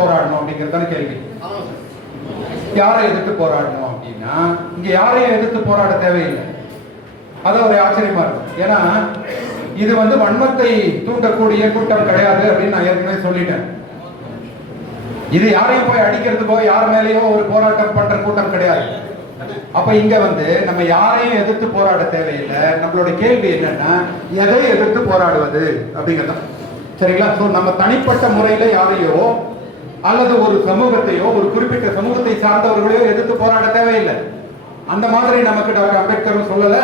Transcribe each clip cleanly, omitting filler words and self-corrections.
போராடணும் அப்படிங்கிறதான கேள்வி. யாரை எதிர்த்து போராடணும் அப்படின்னா இங்க யாரையும் எதிர்த்து போராட தேவையில்லை. அதான் ஒரு ஆச்சரியமா இருக்கும். ஏன்னா இது வன்மத்தை தூண்டக்கூடிய கூட்டம் கிடையாது அப்படின்னு நான் ஏற்கனவே சொல்லிட்டேன். இது யாரையும் போய் அடிக்கிறதுக்கோ யார் மேலேயோ ஒரு போராட்டம் பண்ற கூட்டம் கிடையாது. அப்ப இங்க நம்ம யாரையும் எதிர்த்து போராட தேவையில்லை. நம்மளோட கேள்வி என்னன்னா எதை எதிர்த்து போராடுவது அப்படிங்கிறதான். சரிங்களா? சோ நம்ம தனிப்பட்ட முறையில யாரையோ அல்லது ஒரு சமூகத்தையோ ஒரு குறிப்பிட்ட சமூகத்தை சார்ந்தவர்களையோ எதிர்த்து போராட தேவையில்லை. அந்த மாதிரி நமக்கு டாக்டர் அம்பேத்கரும் சொல்லல,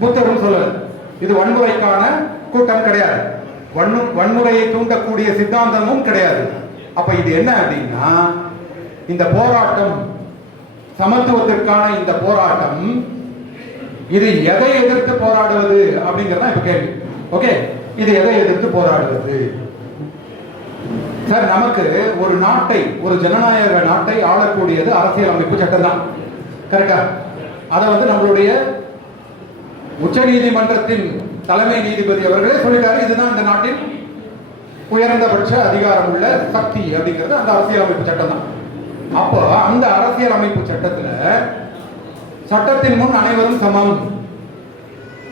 புத்தரும் சொல்லல. இது வன்முறைக்கான கூட்டம் கிடையாது, வன்முறையை தூண்டக்கூடிய சித்தாந்தமும் கிடையாது. அப்ப இது என்ன அப்படின்னா இந்த போராட்டம், சமத்துவத்திற்கான இந்த போராட்டம், இது எதை எதிர்த்து போராடுவது அப்படிங்கறத இப்ப கேள்வி. ஓகே, இது எதை எதிர்த்து போராடுவது? சார், நமக்கு ஒரு நாட்டை, ஒரு ஜனநாயக நாட்டை ஆளக்கூடியது அரசியல் அமைப்பு சட்டம் தான். கரெக்டா? அதை நம்மளுடைய உச்ச நீதிமன்றத்தின் தலைமை நீதிபதி அவர்களே சொல்லிட்டாரு. இதுதான் இந்த நாட்டின் உயர்ந்தபட்ச அதிகாரம் உள்ள சக்தி அப்படிங்கிறது அந்த அரசியல் அமைப்பு சட்டம் தான். அப்போ அந்த அரசியல் அமைப்பு சட்டத்துல சட்டத்தின் முன் அனைவரும் சமம்,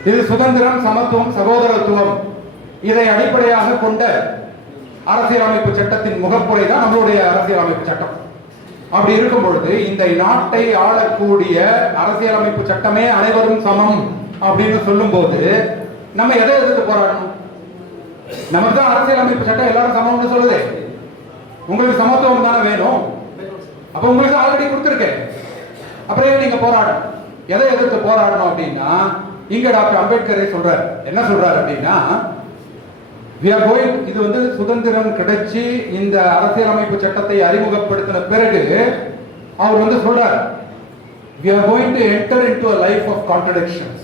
இது சுதந்திரம், சமத்துவம், சகோதரத்துவம், இதை அடிப்படையாக கொண்ட அரசியலமைப்பு சட்டத்தின் முகப்புரை தான் நம்மளுடைய அரசியலமைப்பு சட்டம். அப்படி இருக்கும் பொழுது இந்த நாட்டை ஆளக்கூடிய அரசியலமைப்பு சட்டமே அனைவரும் சமம் அப்படின்னு சொல்லும் போது நம்ம எதை எதிர்த்து போராடணும்? நமக்கு தான் அரசியலமைப்பு சட்டம் எல்லாரும் சமம்னு சொல்லுது. உங்களுக்கு சமத்துவம் தானே வேணும். அப்ப உங்களுக்கு ஆல்ரெடி கொடுத்துருக்கேன், அப்புறம் நீங்க போராடணும். எதை எதிர்த்து போராடணும் அப்படின்னா இங்க டாக்டர் அம்பேத்கரே சொல்றாரு. என்ன சொல்றாரு அப்படின்னா இது சுதந்திரம் கிடைச்சி இந்த அரசியலமைப்பு சட்டத்தை அறிமுகப்படுத்தின பிறகு அவர் சொல்றார், we are going to enter into a life of contradictions.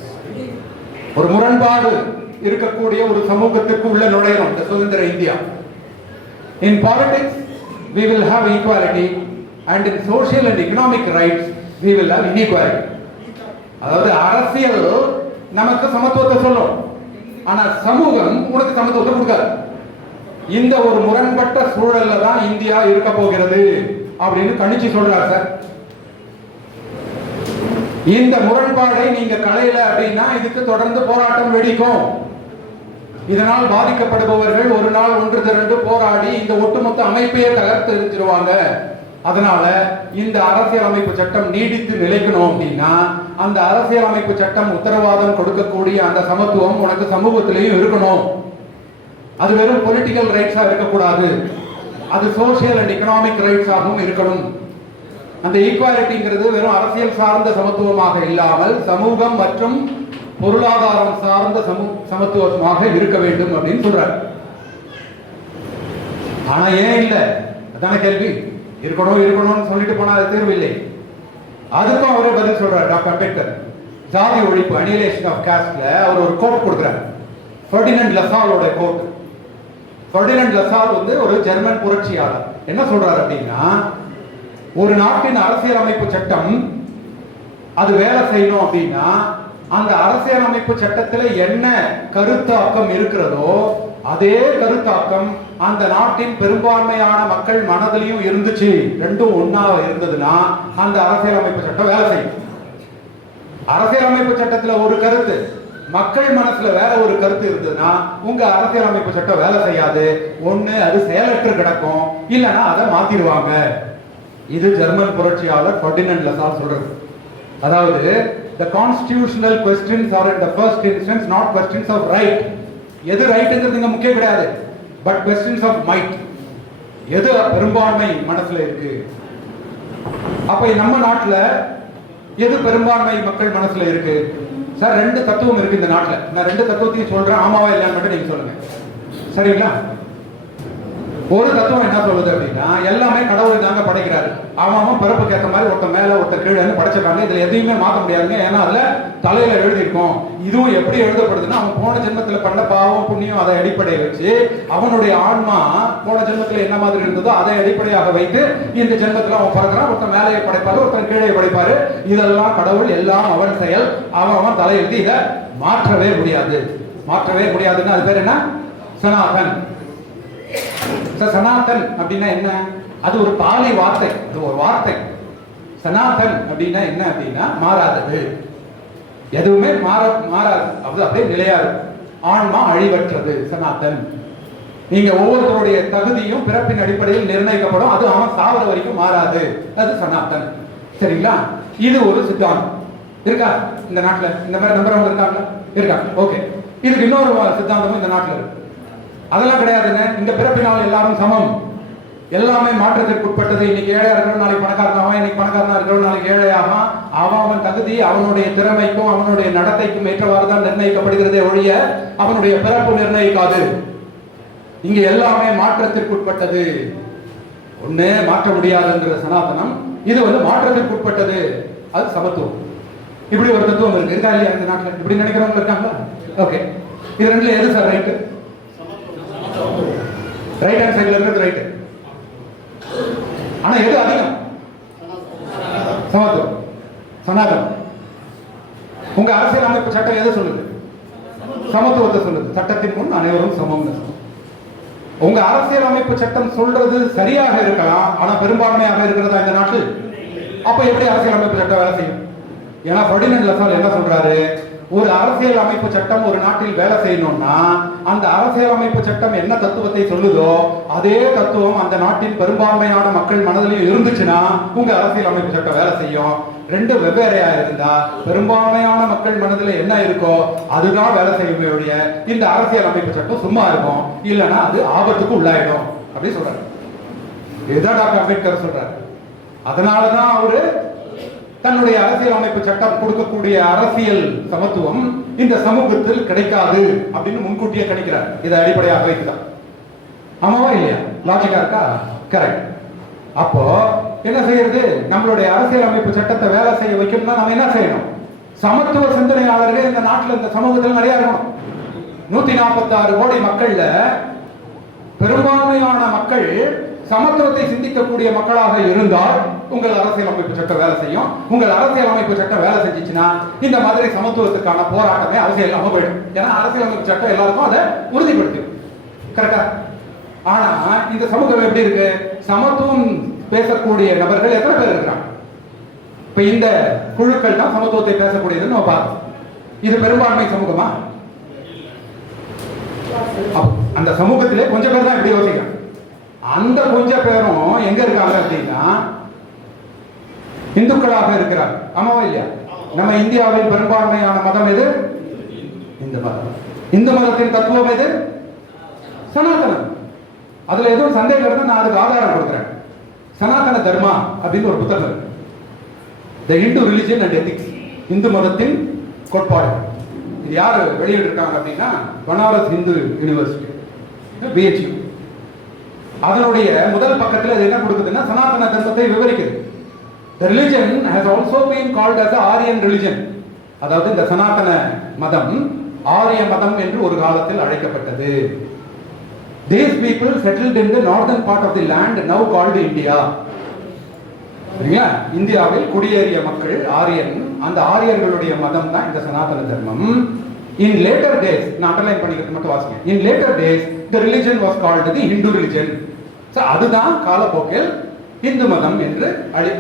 ஒரு முரண்பாடு இருக்கக்கூடிய ஒரு சமூகத்துக்கு உள்ள நுழையணும் இந்த சுதந்திர India. In politics we will have equality and in social and economic rights we will have inequality. அதாவது அரசியல் நமக்கு சமத்துவத்தை சொல்லும், ஆனா சமூகம் உனக்கு சமத்துவத்தை கொடுக்காது. இந்த ஒரு முரண்பட்ட சூழல்ல தான் இந்தியா இருக்க போகிறது அப்படின்னு கணிச்சு சொல்றாரு சார். இந்த முரண்பாடை நீங்க களையல அப்படின்னா இதுக்கு தொடர்ந்து போராட்டம் வெடிக்கும். இதனால் பாதிக்கப்படுபவர்கள் ஒரு நாள் ஒன்று திரண்டு போராடி இந்த ஒட்டுமொத்த அமைப்பையே தகர்த்து எரிஞ்சிருவாங்க. அதனால இந்த அரசியல் அமைப்பு சட்டம் நீடித்து நிலைக்கணும் அப்படின்னா அந்த அரசியல் அமைப்பு சட்டம் உத்தரவாதம் கொடுக்கக்கூடிய அந்த சமத்துவம் உனக்கு சமூகத்திலையும் இருக்கணும். அது வெறும் பொலிட்டிக்கல் ரைட்ஸா இருக்கக்கூடாது, அது சோசியல் அண்ட் எக்கனாமிக் ரைட்ஸாகவும் இருக்கணும். அந்த ஈக்குவாலிட்டிங்கிறது வெறும் அரசியல் சார்ந்த சமத்துவமாக இல்லாமல் சமூகம் மற்றும் பொருளாதாரம் சார்ந்த சமத்துவமாக இருக்க வேண்டும் அப்படின்னு சொல்றாரு. ஆனா ஏன் இல்லை? அதான கேள்வி. இருக்கணும்னு சொல்லிட்டு போனா அது தீர்வு இல்லை. அதுக்கும் அவரே பதில் சொல்றாரு டாக்டர் அம்பேத்கர். ஜாதி ஒழிப்பு, அனிலேஷன் ஆஃப் காஸ்ட்ல அவர் ஒரு கோட் கொடுக்கிறார். ஃபெர்டினண்ட் லசாலோட கோட். ஃபெர்டினண்ட் லசால் ஒரு ஜெர்மன் புரட்சியாளர். என்ன சொல்றாரு அப்படின்னா ஒரு நாட்டின் அரசியல் அமைப்பு சட்டம் அது வேலை செய்யணும் அப்படின்னா அந்த அரசியல் அமைப்பு சட்டத்துல என்ன கருத்தாக்கம் இருக்கிறதோ அதே கருத்தாக்கம் அந்த நாட்டின் பெரும்பான்மையான மக்கள் மனதிலையும் இருந்துச்சு. ரெண்டும் ஒன்னா இருந்ததுன்னா அந்த அரசியலமைப்பு சட்டம் வேலை செய்யும். அரசியலமைப்பு சட்டத்துல ஒரு கருத்து, மக்கள் மனசுல வேற ஒரு கருத்து இருந்ததுன்னா உங்க அரசியலமைப்பு சட்டம் வேலை செய்யாது. ஒண்ணு அது செயலற்று கிடக்கும், இல்லைன்னா அதை மாத்திடுவாங்க. இது ஜெர்மன் புரட்சியாளர் ஃபெர்டினண்ட் லசால் சொல்றது. அதாவது the constitutional questions are in the first instance not questions of right. எது ரைட்ங்கிறது இங்க முக்கியம் கிடையாது, பட் questions of might. எது பெரும்பான்மை மனசுல இருக்கு. அப்ப நம்ம நாட்டுல எது பெரும்பான்மை மக்கள் மனசுல இருக்கு? சார், ரெண்டு தத்துவம் இருக்கு இந்த நாட்டுல. நான் ரெண்டு தத்துவத்தையும் சொல்றேன், ஆமாவா இல்லைன்னு மட்டும் நீங்க சொல்லுங்க. சரிங்களா? ஒரு தத்துவம் என்ன சொல்லுது அப்படின்னா எல்லாமே கடவுள் தாங்க படைக்கிறாரு. அவன் பிறப்புக்கு ஏற்ற மாதிரி ஒருத்த மேல ஒருத்த கீழே படைச்சிருக்காங்க. இதுல எதையுமே மாற்ற முடியாதுங்க, ஏன்னா அதுல தலையில எழுதியிருக்கோம். இதுவும் எப்படி எழுதப்படுதுன்னா அவன் போன ஜென்மத்துல பண்ண பாவம் புண்ணியம் அதை அடிப்படையை வச்சு அவனுடைய ஆன்மா போன ஜென்மத்துல என்ன மாதிரி இருந்ததோ அதை அடிப்படையாக வைத்து இந்த ஜென்மத்துல அவன் பிறக்கிறான். ஒருத்தன் மேலையை படைப்பாரு, ஒருத்தன் கீழே படைப்பாரு. இதெல்லாம் கடவுள், எல்லாம் அவன் செயல். அவன் தலையெழுதி இதை மாற்றவே முடியாது. மாற்றவே முடியாதுன்னு அது பேர் என்ன? சனாதன். சனாதன் அப்படின்னா என்ன? அது ஒரு பாலி வார்த்தை, அது ஒரு வார்த்தை. சனாதன் அப்படின்னா என்ன அப்படின்னா மாறாதது, எதுவுமே மாறாது, அது அப்படியே நிலையாது. ஆன்மா அழிவற்றது சனாதன். நீங்க ஒவ்வொருத்தருடைய தகுதியும் பிறப்பின் அடிப்படையில் நிர்ணயிக்கப்படும், அது அவன் சாவர வரைக்கும் மாறாது, அது சனாதன். சரிங்களா? இது ஒரு சித்தாந்தம் இருக்கா இந்த நாட்டுல? இந்த மாதிரி நம்புறவங்க இருக்காங்களா? இருக்காங்க. ஓகே. இதுக்கு இன்னொரு சித்தாந்தமும் இந்த நாட்டுல இருக்கு. அதெல்லாம் கிடையாதுங்க. இந்த பிறப்பினால் எல்லாரும் சமம், எல்லாமே மாற்றத்திற்கு உட்பட்டது. இன்னைக்கு ஏழையா இருக்கிறவன் நாளைக்கு பணக்காரனாவான், இன்னைக்கு பணக்காரனா இருக்கிறவன் நாளைக்கு ஏழையாவான். அவன் தகுதி அவனுடைய திறமைக்கும் அவனுடைய நடத்தைக்கும் ஏற்றவாறு தான் நிர்ணயிக்கப்படுகிறதே ஒழிய அவனுடைய பிறப்பு நிர்ணயிக்காது. இங்க எல்லாமே மாற்றத்திற்கு உட்பட்டது. ஒண்ணு மாற்ற முடியாதுங்கிற சனாதனம், இது மாற்றத்திற்கு உட்பட்டது, அது சமத்துவம். இப்படி ஒரு தத்துவம் இருக்கு. இருக்கா இல்லையா இந்த நாட்டில்? இப்படி நினைக்கிறவங்க இருக்காங்களா? ஓகே. இது ரெண்டுல எது சார் ரைட்டு? ரைட் ஹேண்ட் சைடுல இருக்கிறது ரைட்டு. ஆனா எது அதிகம்? சமத்துவம், சனாதனம். உங்க அரசியல் அமைப்பு சட்டம் எது சொல்லுது? சமத்துவத்தை சொல்லுது. சட்டத்தின் முன் அனைவரும் சமம். உங்க அரசியல் அமைப்பு சட்டம் சொல்றது சரியாக இருக்கலாம், ஆனா பெரும்பான்மையாக இருக்கிறதா இந்த நாட்டில்? அப்ப எப்படி அரசியல் அமைப்பு சட்டம் வேலை செய்யும்? ஏன்னா ஃபெர்டினண்ட் லசால் என்ன சொல்றாரு? ஒரு அரசியல் அமைப்பு சட்டம் ஒரு நாட்டில் வேலை செய்யணும்னா அந்த அரசியல் அமைப்பு சட்டம் என்ன தத்துவத்தை சொல்லுதோ அதே தத்துவம் அந்த நாட்டின் பெரும்பான்மையான மக்கள் மனதிலையும் இருந்துச்சுன்னா உங்க அரசியல் அமைப்பு சட்டம் வேலை செய்யும். ரெண்டு வெவ்வேறையா இருந்தா பெரும்பான்மையான மக்கள் மனதில் என்ன இருக்கோ அதுதான் வேலை செய்யுமே ஒழிய இந்த அரசியல் அமைப்பு சட்டம் சும்மா இருக்கும், இல்லைன்னா அது ஆபத்துக்கு உள்ளாயிடும் அப்படின்னு சொல்றாரு. இதுதான் டாக்டர் அம்பேத்கர் சொல்றாரு. அதனாலதான் அவரு தன்னுடைய அரசியல் அமைப்பு சட்டம் கொடுக்கக்கூடிய அரசியல் சமத்துவம் இந்த சமூகத்தில் கிடைக்காது அப்படின்னு முன்கூட்டியே கணிக்கிறார். இதை அடிப்படையாக வைத்துதான். ஆமாவா இல்லையா? லாஜிக்கா இருக்கா? கரெக்ட். அப்போ என்ன செய்யறது? நம்மளுடைய அரசியல் அமைப்பு சட்டத்தை வேலை செய்ய வைக்கணும்னா நம்ம என்ன செய்யணும்? சமத்துவ சிந்தனையாளர்கள் இந்த நாட்டில் இந்த சமூகத்தில் நிறைய இருக்கணும். 146 கோடி மக்கள்ல பெரும்பான்மையான மக்கள் சமத்துவத்தை சிந்திக்கக்கூடிய மக்களாக இருந்தால் உங்கள் அரசியல் அமைப்பு சட்டம் வேலை செய்யும். உங்கள் அரசியல் அமைப்பு சட்டம் வேலை செஞ்சிச்சுன்னா இந்த மாதிரி சமத்துவத்துக்கான போராட்டமே அவசியம் இல்லாம போயிடும். ஏன்னா அரசியல் அமைப்பு சட்டம் எல்லாருக்கும் அதை உறுதிப்படுத்தும். கரெக்டா? ஆனா இந்த சமூகம் எப்படி இருக்கு? சமத்துவம் பேசக்கூடிய நபர்கள் எத்தனை பேர் இருக்கிறாங்க? இப்ப இந்த குழுக்கள் தான் சமத்துவத்தை பேசக்கூடியதுன்னு நம்ம பார்த்தோம். இது பெரும்பான்மை சமூகமா? அந்த சமூகத்திலே கொஞ்சம் பேர் தான் எப்படி யோசிக்கிறாங்க. அந்த கொஞ்ச பேரும் எங்க இருக்காங்க அப்படின்னா இந்துக்களாக இருக்கிறாங்க. ஆமாவா இல்லையா? நம்ம இந்தியாவில் பெரும்பான்மையான மதம் எது? இந்து மதம். இந்து மதத்தின் தத்துவம் எது? சனாதனம். அதுல எதுவும் சந்தேகம் இருந்தா நான் அதுக்கு ஆதாரம் கொடுக்குறேன். சனாதன தர்மா அப்படின்னு ஒரு புத்தகம் இருக்கு. The Hindu religion and ethics, Hindu மதத்தின் கோட்பாடு. இது யாரு வெளியிட்டிருக்காங்க அப்படின்னா பனாரஸ் இந்து யூனிவர்சிட்டி, பிஹெச்யூ. அதனுடைய முதல் பக்கத்தில் அது என்ன கொடுக்குதுன்னா சனாதன தர்மத்தை விவரிக்குது. The religion has also been called as the Aryan religion. அதாவது இந்த சனாதன மதம் ஆரிய மதம் என்று ஒரு காலத்தில் அழைக்கப்பட்டது. These people settled in the northern part of the land now called India. சரிங்களா? இந்தியாவில் குடியேறிய மக்கள் ஆரியன். அந்த ஆரியர்களுடைய மதம் தான் இந்த சனாதன தர்மம். In later days, நான் அண்டர்லைன் பண்ணிக்கிறது மட்டும் வாசிங்க. In later days, the religion was called the Hindu religion. So அதுதான் காலப்போக்கில் இந்து மதம் என்று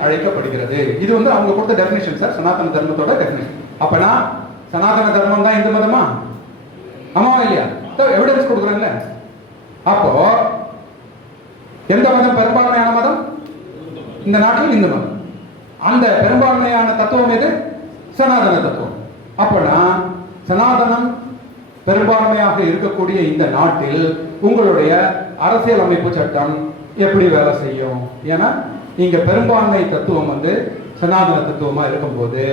அழைக்கப்படுகிறது. இது அவங்க கொடுத்த டெஃபினிஷன் சார், சனாதன தர்மத்தோட டெஃபினிஷன். அப்பனா சனாதன தர்மம் தான் இந்து மதமா? ஆமாவா இல்லையா? எவிடன்ஸ் கொடுக்குறாங்கல்ல. அப்போ எந்த மதம் பெரும்பான்மையான மதம்? இந்த நாட்டில் இந்து மதம். அந்த பெரும்பான்மையான தத்துவம் எது? சனாதன தத்துவம். அப்பனா சனாதனம் பெரும்பான்மையாக இருக்கக்கூடிய இந்த நாட்டில் உங்களுடைய அரசியல் அமைப்பு சட்டம் எப்படி வேலை செய்யும்? ஏன்னா இங்க பெரும்பான்மை தத்துவம் சனாதன தத்துவமா இருக்கும்போது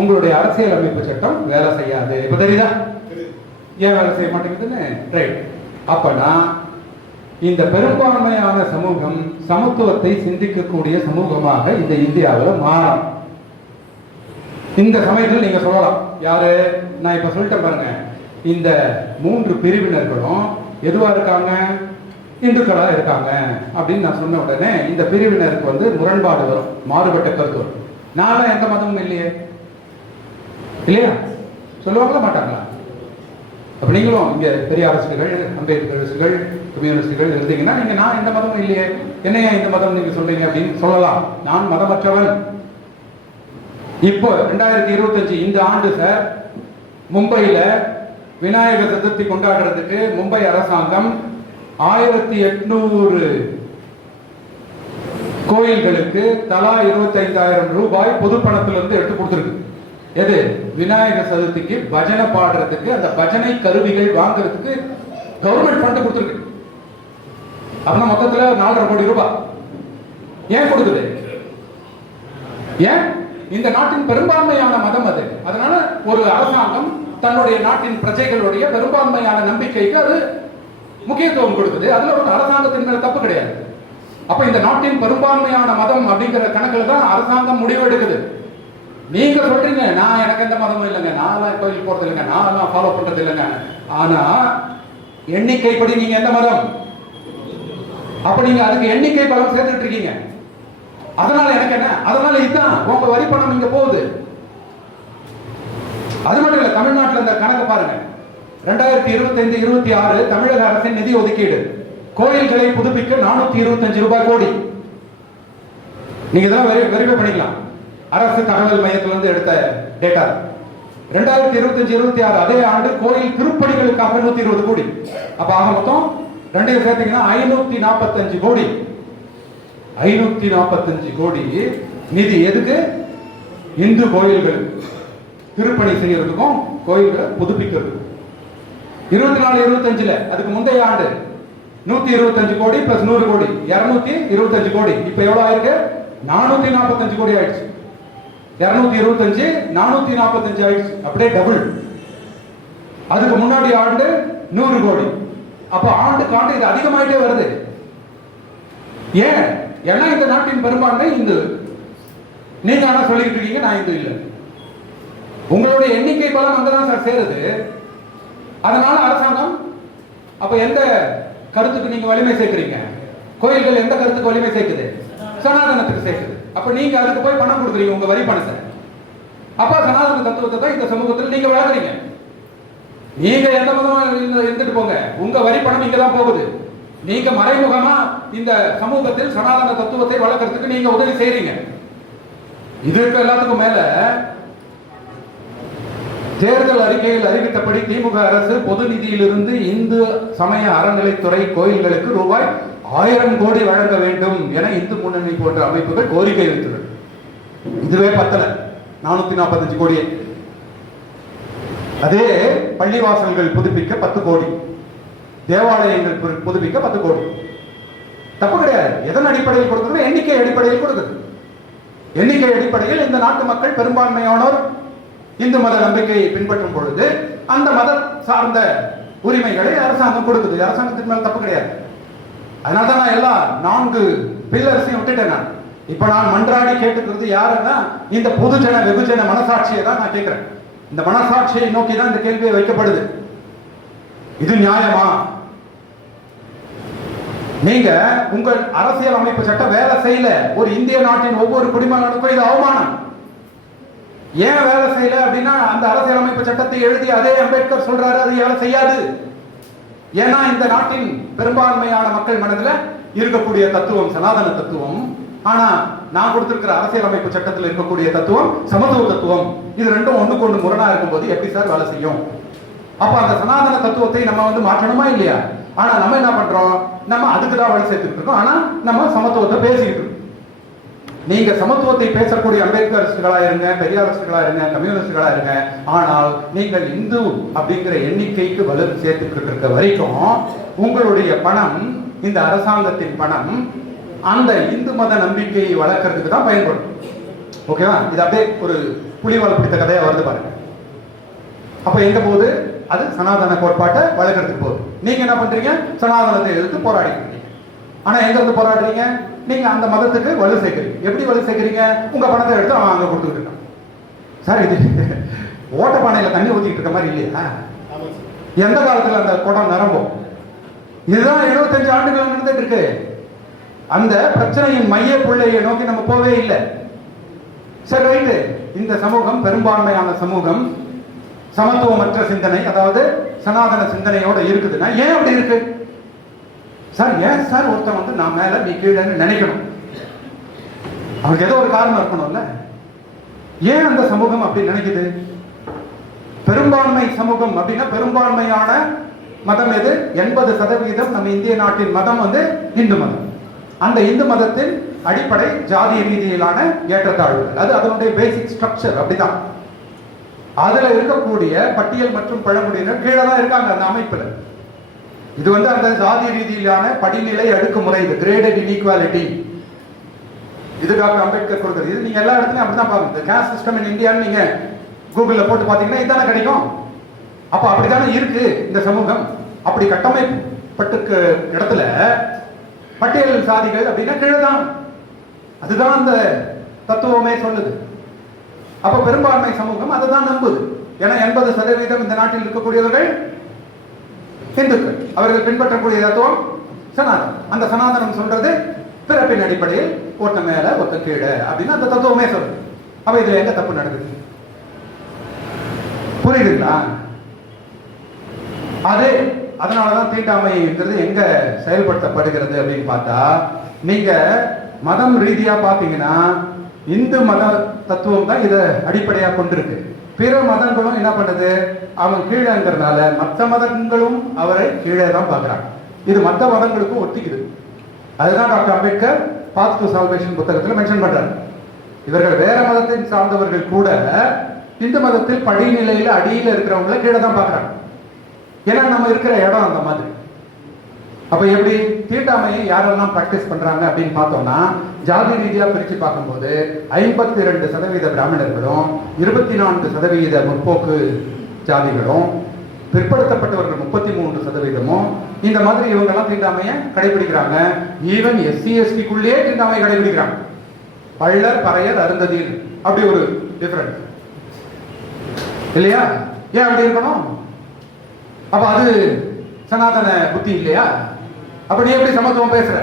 உங்களுடைய அரசியல் அமைப்பு சட்டம் வேலை செய்யாது. இப்ப தெரியுதா ஏன் வேலை செய்ய மாட்டேங்குதுன்னு? ரைட். அப்பனா இந்த பெரும்பான்மையான சமூகம் சமத்துவத்தை சிந்திக்கக்கூடிய சமூகமாக இந்த இந்தியாவில் மாறும். இந்த சமயத்தில் நீங்க சொல்லலாம், யாரு? நான் இப்ப சொல்லிட்டேன் பாருங்க, இந்த 3 பிரிவினர்களும் எதுவா இருக்காங்க? இந்துக்களா இருக்காங்க அப்படின்னு நான் சொன்ன உடனே இந்த பிரிவினருக்கு முரண்பாடு வரும், மாறுபட்ட கருத்து வரும். நான் எந்த மதமும் இல்லையே, இல்லையா? சொல்லுவாங்களா மாட்டாங்களா? அப்ப நீங்களும் இங்க பெரியார் ரசிகர்கள், அம்பேத்கர் ரசிகர்கள், கம்யூனிஸ்டுகள் இருந்தீங்கன்னா நீங்க நான் எந்த மதமும் இல்லையே, என்னையா இந்த மதம் நீங்க சொல்றீங்க அப்படின்னு சொல்லலாம். நான் மதமற்றவன். இப்போ 2025 இந்த ஆண்டு சார் மும்பையில விநாயகர் சதுர்த்தி கொண்டாடுறதுக்கு மும்பை அரசாங்கம் 1800 கோயில்களுக்கு தலா 25,000 ரூபாய் பொது பணத்திலிருந்து எடுத்து கொடுத்திருக்கு. எது? விநாயகர் சதுர்த்திக்கு பஜனை பாடுறதுக்கு, அந்த பஜனை கருவிகள் வாங்குறதுக்கு கவர்மெண்ட் ஃபண்ட் கொடுத்திருக்கு. அப்படின்னா மொத்தத்துல 4.5 கோடி ரூபாய். ஏன் கொடுக்குது? ஏன்? இந்த நாட்டின் பெரும்பான்மையான மதம் அது. அதனால ஒரு அரசாங்கம் தன்னுடைய நாட்டின் பிரஜைகளுடைய பெரும்பான்மையான நம்பிக்கைக்கு அது முக்கியத்துவம் கொடுக்குது. அதுல ஒரு அரசாங்கத்தின் மேல தப்பு கிடையாது. அப்ப இந்த நாட்டின் பெரும்பான்மையான மதம் அப்படிங்கிற கணக்குல தான் அரசாங்கம் முடிவு எடுக்குது. நீங்க சொல்றீங்க நான் எனக்கு எந்த மதமும் இல்லைங்க, நான் கோயில் போறது இல்லைங்க, நான் ஃபாலோ பண்றது இல்லைங்க. ஆனா எண்ணிக்கைப்படி நீங்க எந்த மதம்? அப்ப நீங்க அதுக்கு எண்ணிக்கை பலம் சேர்த்துட்டு இருக்கீங்க. அதனால எனக்கு என்ன? அதனால இதுதான் உங்க வரி பணம் இங்க போகுது. அது மட்டும் இல்ல, தமிழ்நாட்டில் இந்த கணக்கு பாருங்க. 2025-26 தமிழக அரசின் நிதி ஒதுக்கீடு கோயில்களை புதுப்பிக்க 425 ரூபாய் கோடி. நீங்க இதெல்லாம் வெரிஃபை பண்ணிக்கலாம். அரசு தகவல் மையத்திலிருந்து எடுத்த டேட்டா. 2025-26 அதே ஆண்டு கோயில் திருப்பணிகளுக்காக 120 கோடி. அப்ப ஆக மொத்தம் ரெண்டையும் சேர்த்தீங்கன்னா 545 கோடி. 545 கோடி நிதி எதுக்கு? இந்து கோயில்கள் திருப்பணி செய்யறதுக்கும் கோயில்களை புதுப்பிக்கிறதுக்கும். 24-25 அதுக்கு முந்தைய ஆண்டு 125 கோடி பிளஸ் 100 கோடி 225 கோடி. இப்ப எவ்வளவு ஆயிருக்கு? 445 கோடி ஆயிடுச்சு. 225 445 ஆயிடுச்சு. அப்படியே டபுள். அதுக்கு முன்னாடி ஆண்டு 100 கோடி. அப்ப ஆண்டுக்கு ஆண்டு இது அதிகமாயிட்டே வருது. ஏன்? ஏன்னா இந்த நாட்டின் பெரும்பான்மை இந்து. நீங்க ஆனா சொல்லிட்டு இருக்கீங்க நான் இந்து இல்லை. உங்களுடைய எண்ணிக்கை பலம் அங்கதான் சார் சேருது. அதனால அரசாங்கம் அப்ப எந்த கருத்துக்கு நீங்க வலிமை சேர்க்கிறீங்க? கோயில்கள் எந்த கருத்துக்கு வலிமை சேர்க்குது? சனாதனத்துக்கு சேர்க்குது. அப்ப நீங்க அதுக்கு போய் பணம் கொடுக்குறீங்க, உங்க வரி பணத்தை. அப்ப சனாதன தத்துவத்தை தான் இந்த சமூகத்தில் நீங்க வளர்க்குறீங்க. நீங்க எந்த மதமும் இருந்துட்டு போங்க, உங்க வரி பணம் இங்க தான் போகுது. நீங்க மறைமுகமா இந்த சமூகத்தில் சனாதன தத்துவத்தை வளர்க்கறதுக்கு நீங்க உதவி செய்றீங்க. இதற்கு எல்லாத்துக்கும் மேல தேர்தல் அறிக்கையில் அறிவித்தபடி திமுக அரசு பொது நிதியிலிருந்து இந்து சமய அறநிலைத்துறை கோயில்களுக்கு ரூபாய் 1000 கோடி வழங்க வேண்டும் என இந்து முன்னணி போன்ற அமைப்புகள் கோரிக்கை வைத்துள்ளது. இதுவே பத்தல, 445 கோடி. அதே பள்ளிவாசல்கள் புதுப்பிக்க 10 கோடி, தேவாலயங்கள் புதுப்பிக்க 10 கோடி. தப்பு கிடையாது. எதன் அடிப்படையில் கொடுக்குறது? எண்ணிக்கை அடிப்படையில் கொடுக்குது. எண்ணிக்கை அடிப்படையில் இந்த நாட்டு மக்கள் பெரும்பான்மையானோர் இந்து மத நம்பிக்கையை பின்பற்றும் பொழுது அந்த மத சார்ந்த உரிமைகளை அரசாங்கம் கொடுக்குது. அரசாங்கத்தின் மேல தப்பு கிடையாது. அதனால நான் எல்லா 4 பில்லர்ஸையும் விட்டுட்டேன். நான் இப்ப நான் மன்றாடி கேட்டுக்கிறது யாருன்னா இந்த பொதுஜன வெகுஜன மனசாட்சியை தான் நான் கேட்கிறேன். இந்த மனசாட்சியை நோக்கி தான் இந்த கேள்வியை வைக்கப்படுது. இது நியாயமா? நீங்க உங்கள் அரசியல் அமைப்பு சட்டம் வேலை செய்யல. ஒரு இந்திய நாட்டின் ஒவ்வொரு குடிமகனுக்கும் இது அவமானம். ஏன் வேலை செய்யல அப்படின்னா அந்த அரசியல் அமைப்பு சட்டத்தை எழுதி அதே அம்பேத்கர் சொல்றாரு அது வேலை செய்யாது. ஏன்னா இந்த நாட்டின் பெரும்பான்மையான மக்கள் மனதில் இருக்கக்கூடிய தத்துவம் சனாதன தத்துவம். ஆனா நான் கொடுத்திருக்கிற அரசியல் அமைப்பு சட்டத்தில் இருக்கக்கூடிய தத்துவம் சமத்துவ தத்துவம். இது ரெண்டும் ஒண்ணுக்கு ஒண்ணு முரணா இருக்கும்போது எப்படி சார் வேலை செய்யும்? அப்ப அந்த சனாதன தத்துவத்தை நம்ம மாற்றணுமா இல்லையா? ஆனா நம்ம என்ன பண்றோம்? நம்ம அதுக்கு தான் வேலை சேர்த்துட்டு இருக்கோம். ஆனா நம்ம சமத்துவத்தை பேசிக்கிட்டு இருக்கோம். நீங்க சமத்துவத்தை பேசக்கூடிய அம்பேத்கரிஸ்டுகளா இருங்க, பெரியாரிஸ்டுகளா இருங்க, கம்யூனிஸ்டுகளா இருங்க. ஆனால் நீங்கள் இந்து அப்படிங்கிற எண்ணிக்கைக்கு வலு சேர்த்துட்டு இருக்க வரைக்கும் உங்களுடைய பணம், இந்த அரசாங்கத்தின் பணம் அந்த இந்து மத நம்பிக்கையை வளர்க்கறதுக்கு தான் பயன்படும். ஓகேவா? இது அப்படியே ஒரு புலிவால் பிடித்த கதையா வருது பாருங்க. அப்ப எங்க போகுது? அது சனாதன கோட்பாட்டை வளர்க்கறதுக்கு போகுது. நீங்க என்ன பண்றீங்க? சனாதனத்தை எதிர்த்து போராடிக்கிறீங்க. ஆனா எங்க இருந்து போராடுறீங்க? நீங்க அந்த மதத்துக்கு வலு சேர்க்கிறீங்க. எப்படி வலு சேர்க்கிறீங்க? உங்க பணத்தை எடுத்து அவன் அங்க கொடுத்துட்டு இருக்கான். சார் இது ஓட்டப்பானையில தண்ணி ஊத்திட்டு இருக்க மாதிரி இல்லையா? எந்த காலத்துல அந்த குடம் நிரம்பும்? இதுதான் 75 ஆண்டுகள் நடந்துட்டு இருக்கு. அந்த பிரச்சனையின் மைய புள்ளையை நோக்கி நம்ம போவே இல்லை. சரி ரைட்டு. இந்த சமூகம் பெரும்பான்மையான சமூகம் சமத்துவமற்ற சிந்தனை, அதாவது சனாதன சிந்தனையோட இருக்குதுன்னா ஏன் அப்படி இருக்கு? சார் ஏன் சார் ஒருத்தன் வந்து நான் மேல நீ கீழேன்னு நினைக்கணும்? அவனுக்கு ஏதோ ஒரு காரணம் இருக்கணும்ல. ஏன் அந்த சமூகம் அப்படி நினைக்குது? பெரும்பான்மை சமூகம் அப்படின்னா பெரும்பான்மையான மதம் எது? 80% நம்ம இந்திய நாட்டின் மதம் வந்து இந்து மதம். அந்த இந்து மதத்தின் அடிப்படை ஜாதிய ரீதியிலான ஏற்றத்தாழ்வுகள், அது அதனுடைய பேசிக் ஸ்ட்ரக்சர் அப்படிதான். அதுல இருக்கக்கூடிய பட்டியல் மற்றும் பழங்குடியினர் கீழே தான் இருக்காங்க அந்த அமைப்புல. இது வந்து அந்த ஜாதிய ரீதியிலான படிநிலை அடுக்குமுறை, இது கிரேடட் இன்இக்வாலிட்டி. இது டாக்டர் அம்பேத்கர் கொடுக்குறது. இது நீங்க எல்லா இடத்துலயும் அப்படிதான் பாருங்க. காஸ்ட் சிஸ்டம் இன் இந்தியான்னு நீங்க கூகுள்ல போட்டு பாத்தீங்கன்னா இதானே கிடைக்கும். அப்ப அப்படித்தானே இருக்கு இந்த சமூகம். அப்படி கட்டமைப்பட்டு இடத்துல பட்டியல் சாதிகள் அப்படின்னா கீழதான். அதுதான் அந்த தத்துவமே சொல்லுது. அப்ப பெரும்பான்மை சமூகம் அதுதான் நம்புது. ஏன்னா 80% இந்த நாட்டில் இருக்கக்கூடியவர்கள் இந்துக்கள். அவர்கள் பின்பற்றக்கூடிய தத்துவம் சனாதனம். அந்த சனாதனம் சொல்றது பிறப்பின் அடிப்படையில் ஒருத்த மேல ஒருத்த கீழே அப்படின்னு அந்த தத்துவமே சொல்லுது. அப்ப இதுல எங்க தப்பு நடக்குது? புரியுதுங்களா? அதனாலதான் தீண்டாமைங்கிறது எங்க செயல்படுத்தப்படுகிறது அப்படின்னு பார்த்தா, நீங்க மதம் ரீதியா பாத்தீங்கன்னா இந்து மத தத்துவம் தான் இதை அடிப்படையா கொண்டிருக்கு. பிற மதங்களும் என்ன பண்ணுது, அவன் கீழேங்கிறதுனால மற்ற மதங்களும் அவரை கீழே தான் பாக்குறாங்க. இது மற்ற மதங்களுக்கும் ஒத்திக்குது. அதுதான் doctor Ambedkar path to salvation புத்தகத்தில் மென்ஷன் பண்றாரு. இவர்கள் வேற மதத்தின் சார்ந்தவர்கள் கூட இந்து மதத்தில் படிநிலையில அடியில இருக்கிறவங்களை கீழே தான் பாக்குறாங்க. ஏன்னா நம்ம இருக்கிற இடம் அந்த மாதிரி. அப்ப எப்படி தீண்டாமையை யாரெல்லாம் பிராக்டிஸ் பண்றாங்க அப்படின்னு பார்த்தோம்னா, ஜாதி ரீதியா பிரிச்சு பார்க்கும்போது 52% பிராமணர்களும் 24% முற்போக்கு ஜாதிகளும், பிற்படுத்தப்பட்டவர்கள் 33%, இந்த மாதிரி இவங்க எல்லாம் தீண்டாமையை கடைபிடிக்கிறாங்க. ஈவன் SC ST-க்குள்ளேயே தீண்டாமையை கடைபிடிக்கிறாங்க. பள்ளர் பறையர் அருந்ததியர் அப்படி ஒரு டிஃபரன்ஸ் இல்லையா? ஏன் அப்படி இருக்கணும்? அப்ப அது சனாதன புத்தி இல்லையா? அப்ப நீ எப்படி சமத்துவம் பேசுற?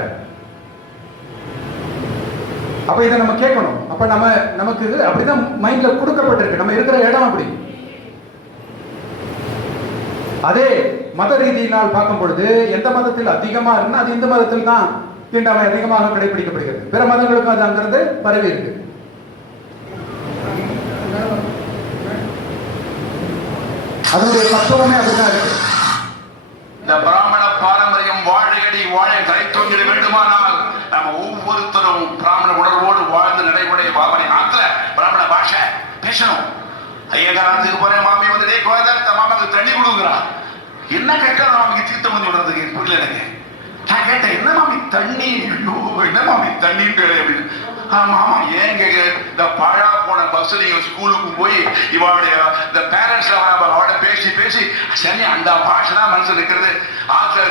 அப்ப இதை நம்ம கேட்கணும். அப்ப நமக்கு அப்படிதான் மைண்ட்ல கொடுக்கப்பட்டிருக்கு. நம்ம இருக்கிற இடம் அப்படி. அதே மத ரீதியினால் பார்க்கும் பொழுது எந்த மதத்தில் அதிகமா இருக்குன்னா அது இந்து மதத்தில் தான் தீண்டாமை அதிகமாக கடைபிடிக்கப்படுகிறது. பிற மதங்களுக்கும் அது அங்கிருந்து பரவி இருக்கு. அதனுடைய தத்துவமே அப்படிதான் இருக்கு. இந்த பிராமண பாரம்பரியம் வாழையடி வாழை கரைத்தொங்கிட வேண்டுமானால் நம்ம ஒவ்வொருத்தரும் பிராமண உணர்வோடு வாழ்ந்து நடைமுறை பாவனை ஆத்துல பிராமண பாஷை பேசணும். ஐயகாரத்துக்கு போறேன், மாமி வந்து மாமாவுக்கு தண்ணி கொடுக்குறான். என்ன கேட்கறது மாமிக்கு தீர்த்தம் வந்து விடுறதுக்கு புரியல எனக்கு. நான் கேட்டேன், என்ன மாமி தண்ணி? என்ன மாமி தண்ணின்னு அப்படின்னு. மாமா ஏன் கேட்க, இந்த பாழா போன பஸ் நீங்க ஸ்கூலுக்கு போய் இவளுடைய இந்த பேரண்ட்ஸ் அவட பேசி பேசி சரி அந்த பாஷை தான் மனசுல இருக்கிறது. ஆத்துல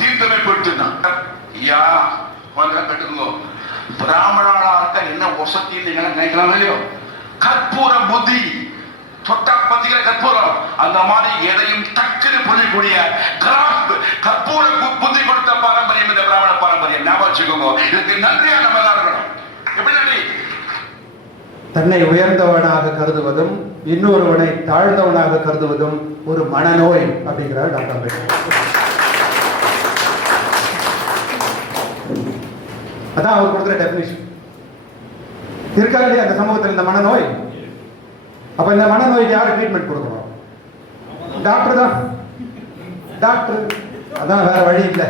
தீர்த்தமே போயிட்டு ஐயா கொஞ்சம் கட்டுங்கோ. பிராமணாளா இருக்க என்ன வசதி நீங்க நினைக்கலாம் இல்லையோ? கற்பூர புத்தி தொட்டா பத்திக்கிற கற்பூரம் அந்த மாதிரி எதையும் டக்குன்னு புரியக்கூடிய கற்பூர புத்தி கொடுத்த பாரம்பரியம் இந்த பிராமண பாரம்பரியம். ஞாபகம் வச்சுக்கோங்க. இதுக்கு நன்றியா நம்ம தான் இருக்கணும். எப்படி நன்றி? தன்னை உயர்ந்தவனாக கருதுவதும் இன்னொருவனை தாழ்ந்தவனாக கருதுவதும் ஒரு மனநோய் அப்படிங்கிறார் டாக்டர் அம்பேத்கர். அதான் அவர் கொடுக்குற டெபினிஷன். இருக்கா இல்லையா அந்த சமூகத்தில் இந்த மனநோய்? அப்ப இந்த மனநோய்க்கு யாரு ட்ரீட்மெண்ட் கொடுக்கணும்? டாக்டர் தான். டாக்டர் அதான், வேற வழி இல்லை.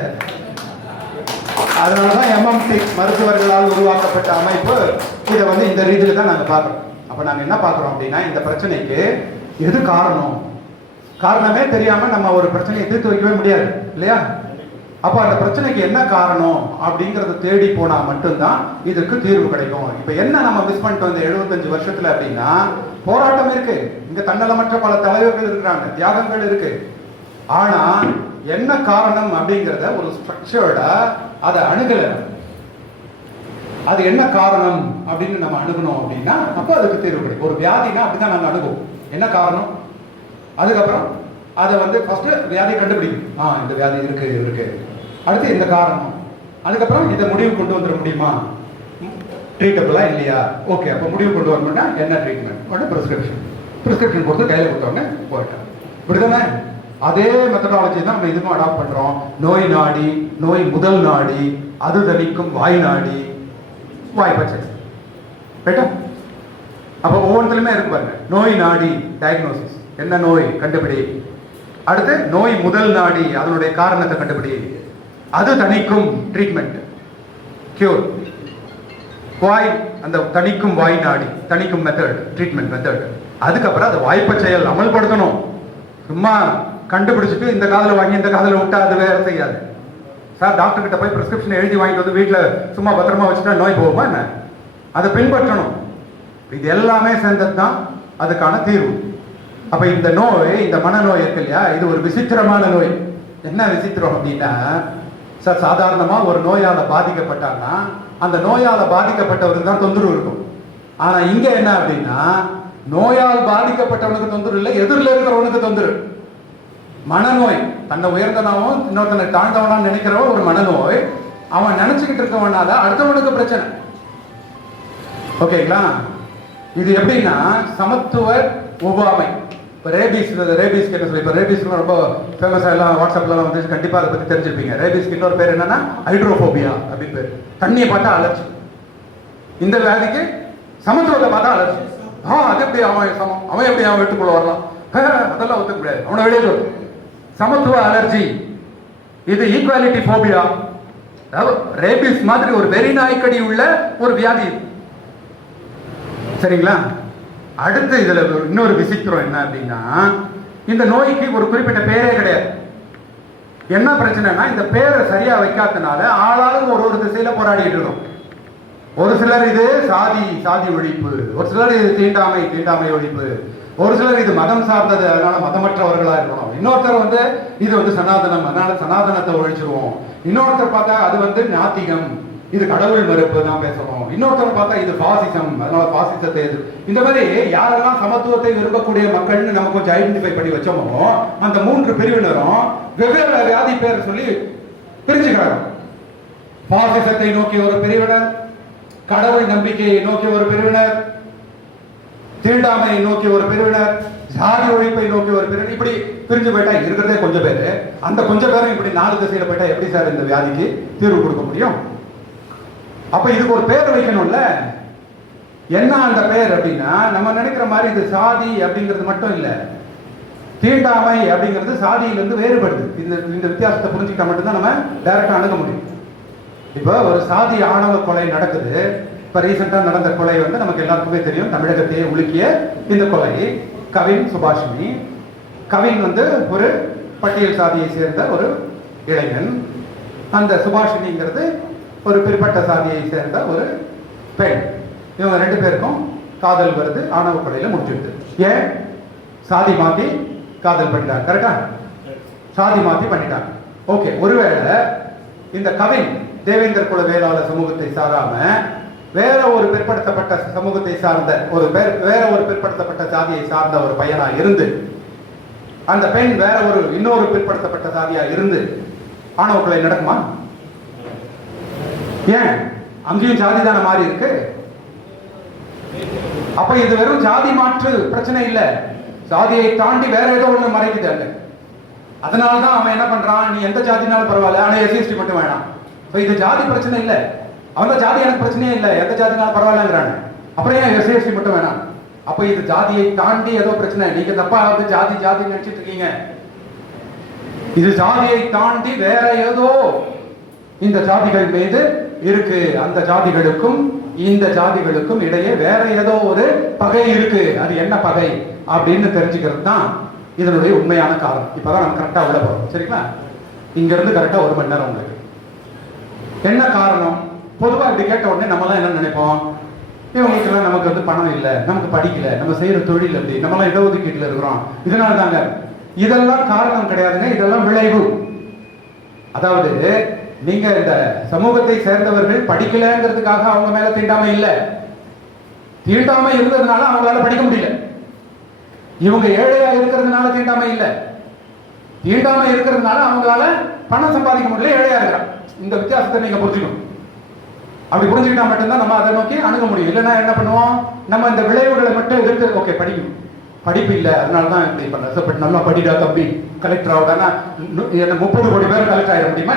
அதனாலதான் MMT மருத்துவர்களால் உருவாக்கப்பட்ட அமைப்பு இதை வந்து இந்த ரீதியில தான் நாங்க பார்க்கிறோம். அப்ப நாங்க என்ன பார்க்கிறோம் அப்படின்னா, இந்த பிரச்சனைக்கு எது காரணம்? காரணமே தெரியாம நம்ம ஒரு பிரச்சனையை தீர்த்து வைக்கவே முடியாது இல்லையா? அப்ப அந்த பிரச்சனைக்கு என்ன காரணம் அப்படிங்கறத தேடி போனா மட்டும்தான் இதுக்கு தீர்வு கிடைக்கும். இப்ப என்ன நம்ம மிஸ் பண்ணிட்டோம் இந்த 75 வருஷத்துல அப்படின்னா, போராட்டம் இருக்கு, இங்க தன்னலமற்ற பல தலைவர்கள் இருக்கிறாங்க, தியாகங்கள் இருக்கு. ஆனா என்ன காரணம் அப்படிங்கறத ஒரு ஸ்ட்ரக்சர்டா அதை அணுகல. அது என்ன காரணம் அப்படின்னு நம்ம அணுகணும் அப்படின்னா அப்ப அதுக்கு தீர்வு கிடைக்கும். ஒரு வியாதினா அப்படிதான் நாங்க அணுகுவோம். என்ன காரணம்? அதுக்கப்புறம் அதை வந்து ஃபர்ஸ்ட் வியாதி கண்டுபிடிக்கும். இந்த வியாதி இருக்கு. அடுத்து இந்த காரணம். அதுக்கப்புறம் இதை முடிவு கொண்டு வந்துட முடியுமா? ட்ரீட்டபிளா இல்லையா? ஓகே, அப்ப முடிவு கொண்டு வரணும்னா என்ன ட்ரீட்மெண்ட்? உடனே பிரிஸ்கிரிப்ஷன் கொடுத்து கையில கொடுத்தவங்க போயிட்டாங்க. இப்படிதானே? அதே மெத்தடாலஜி தான் நம்ம இதுக்கும் அடாப்ட் பண்றோம். நோய் நாடி, நோய் முதல் நாடி, அது தணிக்கும் வாய் நாடி, வாய்ப்பச்சை. ரைட்டா? அப்போ ஒவ்வொன்றுலையுமே இருக்கு பாருங்க. நோய் நாடி டயக்னோசிஸ், என்ன நோய் கண்டுபிடி. அடுத்து நோய் முதல் நாடி, அதனுடைய காரணத்தை கண்டுபிடி. அது தணிக்கும் ட்ரீட்மெண்ட், கியூர். வாய், அந்த தணிக்கும் வாய் நாடி, தணிக்கும் மெத்தட், ட்ரீட்மெண்ட் மெத்தட். அதுக்கப்புறம் அதை வாய்ப்பை செயல் அமல்படுத்தணும். சும்மா கண்டுபிடிச்சிட்டு இந்த காதில் வாங்கி இந்த காதில் விட்டா அது வேற செய்யாது. சார் டாக்டர் கிட்ட போய் பிரிஸ்கிரிப்ஷன் எழுதி வாங்கிட்டு வந்து வீட்டில் சும்மா பத்திரமா வச்சுட்டா நோய் போகுமா என்ன? அதை பின்பற்றணும். இது எல்லாமே சேர்ந்தது தான் அதுக்கான தீர்வு. அப்ப இந்த நோய், இந்த மனநோய் இருக்கு இல்லையா, இது ஒரு விசித்திரமான நோய். என்ன விசித்திரம் அப்படின்னா, சார் சாதாரணமா ஒரு நோயால பாதிக்கப்பட்டாங்கன்னா அந்த நோயால பாதிக்கப்பட்டவருக்கு தான் தொந்தரவு இருக்கும். ஆனா இங்க என்ன அப்படின்னா, நோயால் பாதிக்கப்பட்டவனுக்கு தொந்தரவு இல்லை, எதிரில் இருக்கிறவனுக்கு தொந்தரவு. மனநோய், தன்னை உயர்ந்தனாவும் இன்னொருத்தனை தாழ்ந்தவனான்னு நினைக்கிறவன் ஒரு மனநோய். அவன் நினைச்சுக்கிட்டு இருக்கவனால அடுத்தவனுக்கு பிரச்சனை. ஓகேங்களா? இது எப்படின்னா சமத்துவ ஒவ்வாமை. இப்போ ரேபீஸ்க்கு என்ன சொல்லி, இப்போ ரேபீஸ்க்கு ரொம்ப ஃபேமஸாக எல்லாம் வாட்ஸ்அப்லாம் வந்து கண்டிப்பாக அதை பற்றி தெரிஞ்சிருப்பீங்க. ரேபீஸ்க்கு இன்னொரு பேர் என்னன்னா ஹைட்ரோஃபோபியா அப்படின்னு பேர். தண்ணியை பார்த்தா அலர்ஜி. இந்த வியாதிக்கு சமத்துவத்தை பார்த்தா அலர்ஜி. அது எப்படி அவன் சமம், அவன் எப்படி அவன் வீட்டுக்குள்ள வரலாம், அதெல்லாம் ஒத்துக்க முடியாது, அவனை வெளியே. சமத்துவ அலர்ஜி, இது ஈக்குவாலிட்டி ஃபோபியா. ரேபீஸ் மாதிரி ஒரு வெறி நாய்க்கடி உள்ள ஒரு வியாதி. சரிங்களா? அடுத்து இதுல இன்னொரு விசித்திரம் என்ன அப்படின்னா, இந்த நோய்க்கு ஒரு குறிப்பிட்ட பேரே கிடையாது. என்ன பிரச்சனைனா, இந்த பேரை சரியா வைக்காதனால ஆளாளும் ஒரு திசையில போராடிட்டு இருக்கோம். ஒரு சிலர் இது சாதி ஒழிப்பு, ஒரு சிலர் இது தீண்டாமை ஒழிப்பு, ஒரு சிலர் இது மதம் சார்ந்தது, அதனால மதமற்றவர்களா இருக்கணும். இன்னொருத்தர் வந்து இது வந்து சனாதனம், அதனால சனாதனத்தை ஒழிச்சிருவோம். இன்னொருத்தர் பார்த்தா அது வந்து நாத்திகம், இது கடவுள் மறுப்பு தான் பேசணும். இன்னொருத்தர் பார்த்தா இது பாசிசம், அதனால பாசிசத்தை எதிர். இந்த மாதிரி யாரெல்லாம் சமத்துவத்தை விரும்பக்கூடிய மக்கள்னு நம்ம கொஞ்சம் ஐடென்டிஃபை பண்ணி வச்சோமோ, அந்த மூன்று பிரிவினரும் வெவ்வேறு வியாதி பேர் சொல்லி பிரிஞ்சுக்கிறாங்க. பாசிசத்தை நோக்கி ஒரு பிரிவினர், கடவுள் நம்பிக்கையை நோக்கி ஒரு பிரிவினர், தீண்டாமையை நோக்கி ஒரு பிரிவினர், ஜாதி ஒழிப்பை நோக்கி ஒரு பிரிவினர். இப்படி பிரிஞ்சு போயிட்டா இருக்கிறதே கொஞ்சம் பேரு. அந்த கொஞ்சம் பேரும் இப்படி 4 திசையில போயிட்டா எப்படி சார் இந்த வியாதிக்கு தீர்வு கொடுக்க முடியும்? அப்ப இதுக்கு ஒரு பேர் வைக்கணும்ல. என்ன அந்த பேர் அப்படின்னா, நம்ம நினைக்கிற மாதிரி இது சாதி அப்படிங்கிறது மட்டும் இல்ல. தீண்டாமை அப்படிங்கிறது சாதியிலிருந்து வேறுபடுது. இந்த வித்தியாசத்தை புரிஞ்சுக்கிட்டா மட்டும்தான் நம்ம டைரக்டா அணுக முடியும். இப்போ ஒரு சாதி ஆணவ கொலை நடக்குது. இப்ப ரீசெண்டா நடந்த கொலை வந்து நமக்கு எல்லாருக்குமே தெரியும், தமிழகத்தையே உலுக்கிய இந்த கொலை. கவின் சுபாஷினி. கவின் வந்து ஒரு பட்டியல் சாதியை சேர்ந்த ஒரு இளைஞன். அந்த சுபாஷினிங்கிறது ஒரு பிற்பட்ட சாதியை சேர்ந்த ஒரு பெண். இவங்க 2 பேருக்கும் காதல் வருது, ஆணவ கொலையில முடிச்சுட்டு. ஏன்? சாதி மாத்தி காதல் பண்ணிட்டாங்க. கரெக்டா? சாதி மாத்தி பண்ணிட்டாங்க. ஓகே, ஒருவேளை இந்த கவின் தேவேந்தர் குல வேளாளர் சமூகத்தை சாராம வேற ஒரு பிற்படுத்தப்பட்ட சமூகத்தை சார்ந்த வேற ஒரு பிற்படுத்தப்பட்ட சாதியை சார்ந்த ஒரு பையனா இருந்து, அந்த பெண் வேற இன்னொரு பிற்படுத்தப்பட்ட சாதியா இருந்து ஆணவ கொலை நடக்குமா? ஏன்? அங்கேயும் ஜாதி தானே மாறி இருக்கு. அப்ப இது வெறும் ஜாதி மாற்று பிரச்சனை இல்ல, ஜாதியை தாண்டி வேற ஏதோ ஒண்ணு மறைக்குது அங்க. அதனாலதான் அவன் என்ன பண்றான், நீ எந்த ஜாதினாலும் பரவாயில்ல, ஆனா எஸ்சி மட்டும் வேணாம். இது ஜாதி பிரச்சனை இல்ல, அவன் ஜாதி எனக்கு பிரச்சனையே இல்லை, எந்த ஜாதினாலும் பரவாயில்லங்கிறாங்க. அப்புறம் ஏன் எஸ்சி மட்டும் வேணாம்? அப்ப இது ஜாதியை தாண்டி ஏதோ பிரச்சனை. நீங்க தப்பா வந்து ஜாதி நினைச்சிட்டு இருக்கீங்க. இது ஜாதியை தாண்டி வேற ஏதோ இந்த ஜாதிகள் மீது இருக்கு. அந்த ஜாதிகளுக்கும் இந்த ஜாதிகளுக்கும் இடையே வேற ஏதோ ஒரு பகை இருக்கு. அது என்ன பகை அப்படின்னு தெரிஞ்சுக்கிறது தான் இதனுடைய உண்மையான காரணம். இப்பதான் நம்ம கரெக்டா உள்ள போறோம். சரிங்களா? இங்க இருந்து கரெக்டா 1 மணி நேரம் உங்களுக்கு என்ன காரணம்? பொதுவா இப்படி கேட்ட உடனே நம்ம எல்லாம் என்ன நினைப்போம், இவங்களுக்கு எல்லாம் நமக்கு வந்து பணம் இல்லை, நமக்கு படிக்கல, நம்ம செய்யற தொழில் அப்படி, நம்ம எல்லாம் இடஒதுக்கீட்டுல இருக்கிறோம், இதனால தாங்க. இதெல்லாம் காரணம் கிடையாதுங்க, இதெல்லாம் விளைவு. அதாவது நீங்க இந்த சமூகத்தை சேர்ந்தவர்கள் படிக்கலங்கிறதுக்காக அவங்க மேல தீண்டாமை இல்லை. தீண்டாமை இருந்ததுனால அவங்களால படிக்க முடியல. இவங்க ஏழையா இருக்கிறதுனால தீண்டாமை இல்லை. தீண்டாமை இருக்கிறதுனால அவங்களால பணம் சம்பாதிக்க முடியல, ஏழையா இருக்கிறான். இந்த வித்தியாசத்தை நீங்க புரிஞ்சுக்கணும். அப்படி புரிஞ்சுக்கிட்டா மட்டும்தான் நம்ம அதை நோக்கி அணுக முடியும். இல்லைன்னா என்ன பண்ணுவோம், நம்ம இந்த விளைவுகளை மட்டும் எடுத்து ஓகே படிக்கணும், படிப்பு இல்லை, அதனால தான் இப்படி பண்ண. பட் நல்லா படிடா தம்பி, கலெக்டர் ஆகுதானா 30 கோடி பேர் கலெக்டர் ஆகிட முடியுமா?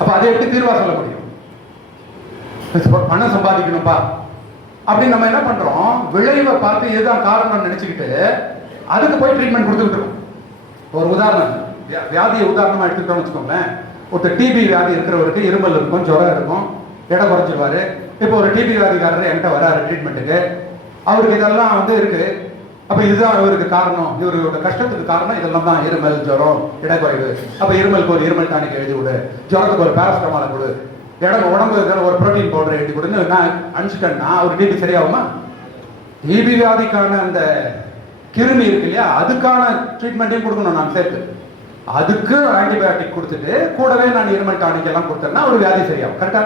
அப்ப அதை எப்படி தீர்வா சொல்ல முடியும்? பணம் சம்பாதிக்கணும்பா அப்படின்னு நம்ம என்ன பண்றோம், விளைவை பார்த்து இதுதான் காரணம் நினைச்சுக்கிட்டு அதுக்கு போய் ட்ரீட்மெண்ட் கொடுத்துக்கிட்டு இருக்கோம். ஒரு உதாரணம், வியாதியை உதாரணமா எடுத்துக்கிட்டோம்னு வச்சுக்கோங்களேன். ஒருத்தர் டிபி வியாதி இருக்கிறவருக்கு இருமல் இருக்கும், ஜுரம் இருக்கும், எடை குறைச்சிருவாரு. இப்போ ஒரு டிபி வியாதிக்காரர் என்கிட்ட வராரு ட்ரீட்மெண்ட்டுக்கு, அவருக்கு இதெல்லாம் இருக்கு. அப்ப இதுதான் இவருக்கு காரணம், இவரோட கஷ்டத்துக்கு காரணம் இதெல்லாம் தான், இருமல், ஜுரம், எடை குறைவு. அப்ப இருமலுக்கு ஒரு இருமல் டானிக் எழுதி விடு, ஜுரத்துக்கு ஒரு பேராசிட்டமாலை கொடு, உடம்பு ஒரு புரோட்டீன் பவுடர் எழுதி கொடுன்னு நான் அனுப்பிச்சிட்டேன்னா அவர் டிபி சரியாகுமா? டிபி வியாதிக்கான அந்த கிருமி இருக்கு இல்லையா, அதுக்கான ட்ரீட்மெண்ட்டையும் கொடுக்கணும் நான் சேர்த்து. அதுக்கு ஆன்டிபயோட்டிக் கொடுத்துட்டு கூடவே நான் இருமல் டானிக் எல்லாம் கொடுத்தேன்னா ஒரு வியாதி சரியாகும். கரெக்டா?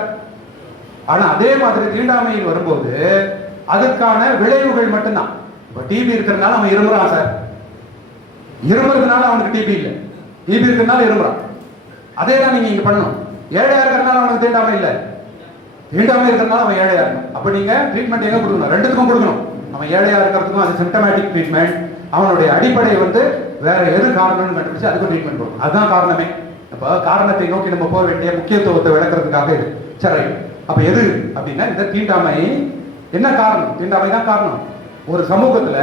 ஆனா அதே மாதிரி தீண்டாமையில் வரும்போது அதுக்கான விளைவுகள் மட்டும்தான். இப்ப டிபி இருக்கிறதுனால அவன் இருமுறான் சார், இருமுறதுனால அவனுக்கு டிபி இல்லை, டிபி இருக்கிறதுனால இருமுறான். அதே தான் நீங்க இங்க பண்ணணும். ஏழையா இருக்கிறதுனால அவனுக்கு தீண்டாமை இல்லை, தீண்டாமை இருக்கிறதுனால அவன் ஏழையா இருக்கணும். அப்ப நீங்க ட்ரீட்மெண்ட் எங்க கொடுக்கணும்? ரெண்டுத்துக்கும் கொடுக்கணும். அவன் ஏழையா இருக்கிறதுக்கும் அது சிம்டமேட்டிக் ட்ரீட்மெண்ட், அவனுடைய அடிப்படை வேற எது காரணம்னு கண்டுபிடிச்சு அதுக்கு ட்ரீட்மெண்ட் கொடுக்கணும். அதுதான் காரணமே. அப்ப காரணத்தை நோக்கி நம்ம போக வேண்டிய முக்கியத்துவத்தை விளக்குறதுக்காக இது. சரி, அப்ப எது அப்படின்னா இந்த தீண்டாமை என்ன காரணம்? தீண்டாமை தான் காரணம். ஒரு சமூகத்துல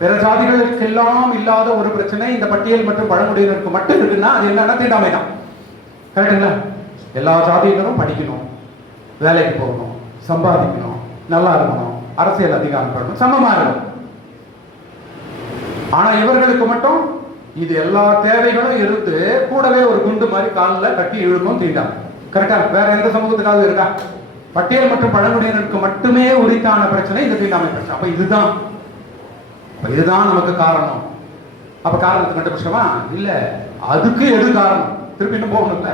பிற ஜாதிகளுக்கு எல்லாம் இல்லாத ஒரு பிரச்சனை இந்த பட்டியல் மற்றும் பழங்குடியினருக்கு மட்டும் இருக்குன்னா அது என்னன்னா தீண்டாமை தான். கரெக்டுங்களா? எல்லா ஜாதியினரும் படிக்கணும், வேலைக்கு போகணும், சம்பாதிக்கணும், நல்லா இருக்கணும், அரசியல் அதிகாரம் பெறணும், சமமா இருக்கணும். ஆனா இவர்களுக்கு மட்டும் இது எல்லா தேவைகளும் இருந்து கூடவே ஒரு குண்டு மாதிரி காலில் கட்டி இழுக்கும் தீண்டாமை. கரெக்டா? வேற எந்த சமூகத்துக்காவது இருக்கா? பட்டியல் மற்றும் பழங்குடியினருக்கு மட்டுமே உரித்தான பிரச்சனை இந்த தீண்டாமை பிரச்சனை. அப்ப இதுதான் நமக்கு காரணம். அப்ப காரணத்தை கண்டுபிடிச்சோமா? இல்ல, அதுக்கு எது காரணம்? திருப்பி இன்னும் போகணும்ல.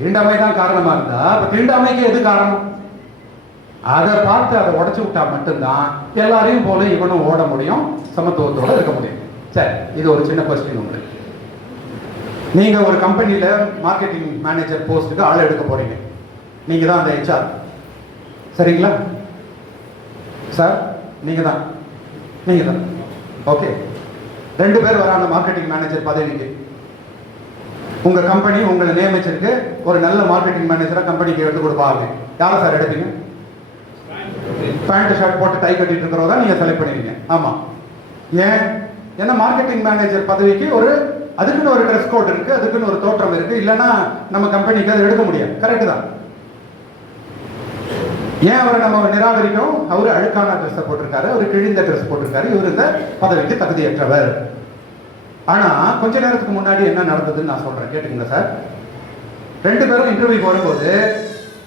தீண்டாமை தான் காரணமா இருந்தா அப்ப தீண்டாமைக்கு எது காரணம்? அதை பார்த்து அதை உடைச்சு விட்டா மட்டும்தான் எல்லாரையும் போல இவனும் ஓட முடியும், சமத்துவத்தோட இருக்க முடியும். சரி, இது ஒரு சின்ன கொஸ்டின் உங்களுக்கு. நீங்க ஒரு கம்பெனியில மார்க்கெட்டிங் மேனேஜர் போஸ்ட்டுக்கு ஆள் எடுக்க போறீங்க. நீங்க தான் அந்த HR, சரிங்களா சார்? நீங்க தான் ஓகே. 2 பேர் வராங்க மார்க்கெட்டிங் மேனேஜர் பதவிக்கு. உங்க கம்பெனி உங்களை நியமிச்சிருக்கு, ஒரு நல்ல மார்க்கெட்டிங் மேனேஜரா கம்பெனிக்கு எடுத்து கொடுப்பாங்க. யாரை சார் எடுப்பீங்க? பேண்ட் ஷர்ட் போட்டு டை கட்டிட்டு இருக்கிறவங்க நீங்க செலக்ட் பண்ணிருக்கீங்க. ஆமா, ஏன்? ஏன்னா மார்க்கெட்டிங் மேனேஜர் பதவிக்கு அதுக்குன்னு ஒரு ட்ரெஸ் கோட் இருக்கு, அதுக்குன்னு ஒரு தோற்றம் இருக்கு, இல்லைன்னா நம்ம கம்பெனிக்கு அதை எடுக்க முடியாது. கரெக்ட் தான். ஏன் அவரை நம்ம நிராகரிக்கிறோம்? அவரு அழுக்கான ட்ரெஸ் போட்டிருக்காரு, அவரு கிழிந்த ட்ரெஸ் போட்டிருக்காரு, இவர் இந்த பதவிக்கு தகுதியற்றவர். ஆனா கொஞ்ச நேரத்துக்கு முன்னாடி என்ன நடந்ததுன்னு நான் சொல்றேன், கேட்டுக்கீங்களா சார்? 2 பேரும் இன்டர்வியூக்கு வரும்போது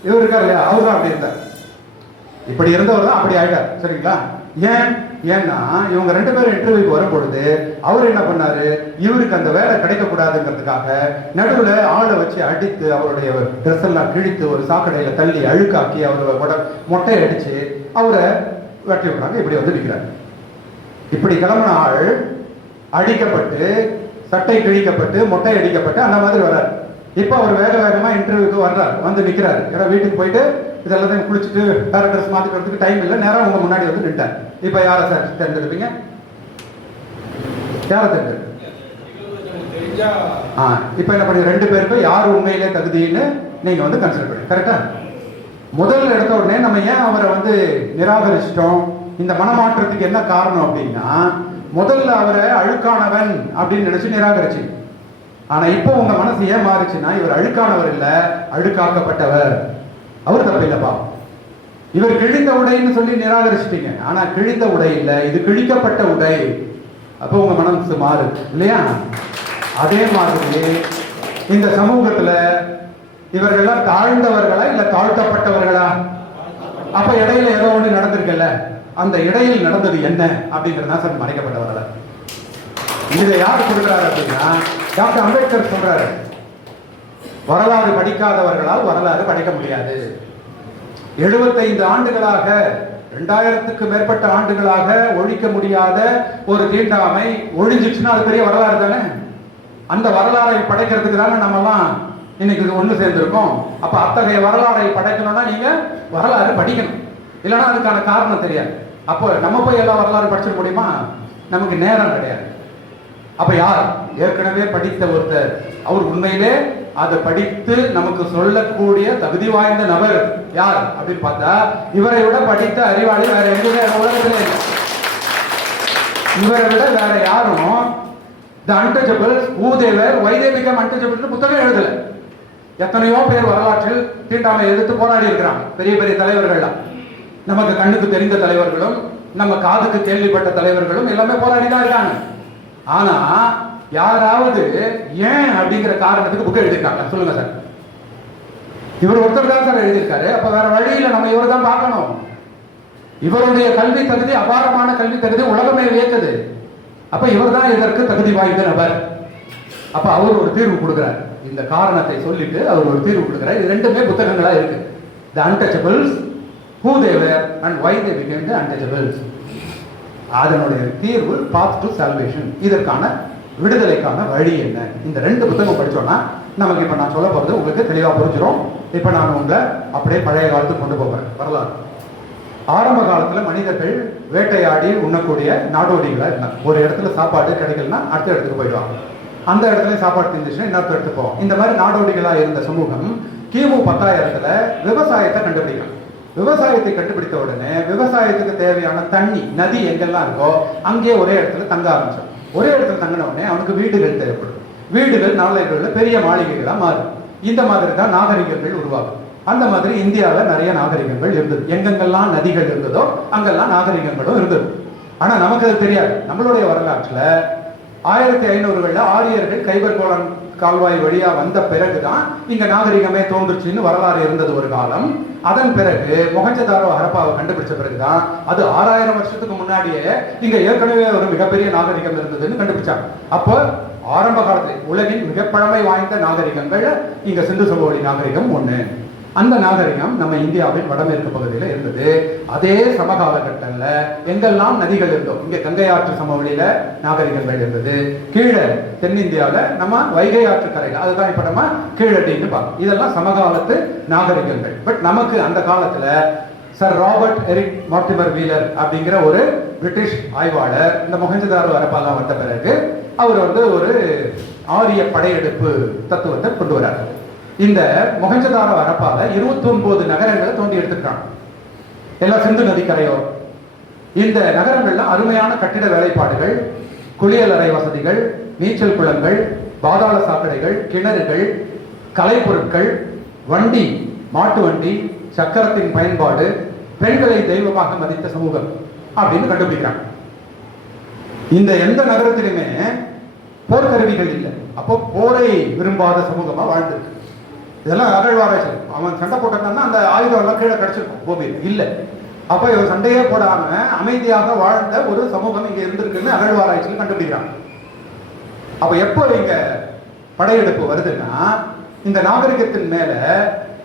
இவர் இருக்கார் இல்லையா, அவரு தான் அப்படி இருந்தார். இப்படி இருந்தவர் தான் அப்படி ஆயிட்டார். சரிங்களா? ஏன்னா இவங்க 2 பேரும் இன்டர்வியூக்கு வரும்பொழுது அவர் என்ன பண்ணாரு, இவருக்கு அந்த வேலை கிடைக்க கூடாதுங்கிறதுக்காக நடுவுல ஆளை வச்சு அடித்து அவருடைய ட்ரெஸ் எல்லாம் கிழித்து ஒரு சாக்கடையில தள்ளி அழுக்காக்கி அவரோட மொட்டை அடிச்சு அவரை வெட்டி விடுறாங்க. இப்படி நிற்கிறார். இப்படி கிளம்பின ஆள் அடிக்கப்பட்டு, சட்டை கிழிக்கப்பட்டு, மொட்டை அடிக்கப்பட்டு அந்த மாதிரி வர்றாரு. இப்போ அவர் வேகமா இன்டர்வியூக்கு வர்றாரு, நிற்கிறாரு. ஏன்னா வீட்டுக்கு போயிட்டு இதெல்லாம் குளிச்சுட்டு வேற ட்ரெஸ் மாத்திக்கிறதுக்கு டைம் இல்லை, நேரம் உங்க முன்னாடி நின்ட்டார். இப்ப யாரை சார் தேர்ந்தெடுப்பீங்க? யாரை தேர்ந்தெடுப்பீங்க? இப்ப என்ன பண்ணி 2 பேருக்கும் யார் உண்மையிலே தகுதின்னு நீங்க கன்சிடர் பண்ணி. கரெக்டா? முதல்ல எடுத்த உடனே நம்ம ஏன் அவரை நிராகரிச்சிட்டோம்? இந்த மனமாற்றத்துக்கு என்ன காரணம் அப்படின்னா, முதல்ல அவரை அழுக்கானவன் அப்படின்னு நினைச்சு நிராகரிச்சு. ஆனா இப்போ உங்க மனசு ஏன் மாறுச்சுன்னா, இவர் அழுக்கானவர் இல்ல, அழுக்காக்கப்பட்டவர். அவர் தப்பு இல்லப்பா. இவர் கிழிந்த உடைன்னு சொல்லி நிராகரிச்சிட்டீங்க. ஆனா கிழிந்த உடை இல்ல, இது கிழிக்கப்பட்ட உடை. அப்போ உங்க மனசு மாறு இல்லையா? அதே மாதிரி இந்த சமூகத்துல இவர்கள்லாம் தாழ்ந்தவர்களா இல்ல தாழ்த்தப்பட்டவர்களா? அப்ப இடையில ஏதோ ஒண்ணு நடந்திருக்குல்ல, அந்த இடையில் நடந்தது என்ன அப்படிங்கிறதா சார் மறைக்கப்பட்டவர்களா? இதை யார் கொடுக்கிறாரு அப்படின்னா டாக்டர் அம்பேத்கர் சொல்றாரு, வரலாறு படிக்காதவர்களால் வரலாறு படிக்க முடியாது. 75 ஆண்டுகளாக, 2000க்கு மேற்பட்ட ஆண்டுகளாக ஒழிக்க முடியாத ஒரு தீண்டாமை ஒழிஞ்சிச்சுன்னா அது பெரிய வரலாறு தானே. அந்த வரலாறை படைக்கிறதுக்கு தானே நம்ம எல்லாம் இன்னைக்கு ஒண்ணு சேர்ந்திருக்கோம். அப்ப அத்தகைய வரலாறை படைக்கணும்னா நீங்க வரலாறு படிக்கணும், இல்லைன்னா அதுக்கான காரணம் தெரியாது. அப்போ நம்ம போய் எல்லா வரலாறு படிச்சிட முடியுமா? நமக்கு நேரம் கிடையாது. அப்ப யார் ஏற்கனவே படித்த ஒருத்தர், அவர் உண்மையிலே அதை படித்து நமக்கு சொல்லக்கூடிய தகுதி வாய்ந்த நபர் யார் அப்படின்னு பார்த்தா, இவரை விட படித்த அறிவாளி வேற எங்குமே உலகத்திலே இல்லை. இவரை விட வேற யாரும் தி untouchables, who they were, why they became untouchables புத்தகம் எழுதல. எத்தனையோ பேர் வரலாற்றில் தீண்டாமை எதிர்த்து போராடி இருக்கிறாங்க, பெரிய பெரிய தலைவர்கள்லாம். நமக்கு கண்ணுக்கு தெரிந்த தலைவர்களும் நம்ம காதுக்கு கேள்விப்பட்ட தலைவர்களும் எல்லாமே போராடி தான் இருக்காங்க. ஆனா யாராவது ஏன் அப்படிங்கிற காரணத்துக்கு புக் எழுதியிருக்காங்க சொல்லுங்க சார்? இவர் ஒருத்தர் தான் சார் எழுதியிருக்காரு. அப்ப வேற வழியில நம்ம இவர் தான் பார்க்கணும். இவருடைய கல்வி தகுதி அபாரமான கல்வி தகுதி உலகமே வியக்குது. அப்ப இவர் தான் இதற்கு தகுதி வாய்ந்த நபர். அப்ப அவர் ஒரு தீர்வு கொடுக்கிறார். இந்த காரணத்தை சொல்லிட்டு அவர் ஒரு தீர்வு கொடுக்கிறார். இது ரெண்டுமே புத்தகங்களா இருக்கு. தி untouchables, who they were and why they became the untouchables. அதனுடைய தீர்வு path to salvation, இதற்கான விடுதலைக்கான வழி என்ன. இந்த ரெண்டு புத்தகம் படிச்சோம்னா நமக்கு இப்ப நான் சொல்ல போறது உங்களுக்கு தெளிவா புரிஞ்சிடும். இப்ப நான் உங்களை அப்படியே பழைய காலத்துக்கு கொண்டு போகிறேன். வரலாறு ஆரம்ப காலத்துல மனிதர்கள் வேட்டையாடி உண்ணக்கூடிய நாடோடிகளா இருந்தாங்க. ஒரு இடத்துல சாப்பாடு கிடைக்கலன்னா அடுத்த இடத்துக்கு போயிடுவாங்க. அந்த இடத்துல சாப்பாடு தெரிஞ்சிச்சுன்னா இன்னொரு இடத்துக்கு போவோம். இந்த மாதிரி நாடோடிகளா இருந்த சமூகம் கிமு 10,000த்துல விவசாயத்தை கண்டுபிடிக்கலாம். விவசாயத்தை கண்டுபிடித்த உடனே விவசாயத்துக்கு தேவையான தண்ணி, நதி எங்கெல்லாம் இருக்கோ அங்கே ஒரே இடத்துல தங்க ஆரம்பிச்சோம். ஒரே இடத்துல தங்கின உடனே அவனுக்கு வீடுகள் தேவைப்படும். வீடுகள் நாளைக்குள்ள பெரிய மாளிகைகளா மாறும். இந்த மாதிரி தான் நாகரிகங்கள் உருவாகும். அந்த மாதிரி இந்தியாவில் நிறைய நாகரிகங்கள் இருந்தது. எங்கெங்கெல்லாம் நதிகள் இருந்ததோ அங்கெல்லாம் நாகரிகங்களும் இருந்தது. ஆனா நமக்கு அது தெரியாது. நம்மளுடைய வரலாற்றுல 1500களில் ஆரியர்கள் கைபர் கோலன் கால்வாய் வழியா வந்த பிறகுதான் இங்க நாகரிகமே தோன்றுச்சுன்னு வரலாறு இருந்தது ஒரு காலம். அதன் பிறகு மொஹஞ்சதாரோ ஹரப்பாவை கண்டுபிடிச்ச பிறகுதான் அது 6000 வருஷத்துக்கு முன்னாடியே இங்க ஏற்கனவே ஒரு மிகப்பெரிய நாகரிகம் இருந்ததுன்னு கண்டுபிடிச்சாங்க. அப்போ ஆரம்ப காலத்தில் உலகின் மிக பழமை வாய்ந்த நாகரிகங்கள் இங்க சிந்து சமவெளி நாகரிகம் ஒண்ணு. அந்த நாகரிகம் நம்ம இந்தியாவின் வடமேற்கு பகுதியில் இருந்தது. அதே சமகாலகட்டத்தில் எங்கெல்லாம் நதிகள் இருந்தோம், இங்க கங்கை ஆற்று சமவெளியில நாகரிகங்கள் இருந்தது. கீழே தென்னிந்தியாவில் நம்ம வைகை ஆற்று கரையில், அதுதான் இப்ப நம்ம கீழடின்னு பார்க்கணும். இதெல்லாம் சமகாலத்து நாகரிகங்கள். பட் நமக்கு அந்த காலத்துல sir Robert Eric Mortimer Wheeler அப்படிங்கிற ஒரு பிரிட்டிஷ் ஆய்வாளர் இந்த மொஹஞ்சதாரோ ஹரப்பாலாம் வந்த பிறகு அவர் ஒரு ஆரிய படையெடுப்பு தத்துவத்தை கொண்டு வரார். இந்த மொஹஞ்சதாரோ ஹரப்பால 29 நகரங்களை தோண்டி எடுத்துக்கிறாங்க, எல்லாம் சிந்து நதி கரையோரம். இந்த நகரங்கள்ல அருமையான கட்டிட வேலைப்பாடுகள், குளியலறை வசதிகள், நீச்சல் குளங்கள், பாதாள சாக்கடைகள், கிணறுகள், கலைப்பொருட்கள், வண்டி, மாட்டு வண்டி, சக்கரத்தின் பயன்பாடு, பெண்களை தெய்வமாக மதித்த சமூகம் அப்படின்னு கண்டுபிடிக்கிறாங்க. இந்த எந்த நகரத்திலுமே போர்க்கருவிகள் இல்லை. அப்போ போரை விரும்பாத சமூகமா வாழ்ந்திருக்கு. இதெல்லாம் அகழ்வாராய்ச்சி. அவன் சண்டை போட்டான்னா அந்த ஆயுதம் எல்லாம் கீழே கிடைச்சிருக்கும் பூமியில் இல்லை. அப்ப இவன் சண்டையே போடாம அமைதியாக வாழ்ந்த ஒரு சமூகம் இங்க இருந்திருக்குன்னு அகழ்வாராய்ச்சியில் கண்டுபிடிக்கிறாங்க. அப்ப எப்போ இங்க படையெடுப்பு வருதுன்னா இந்த நாகரிகத்தின் மேல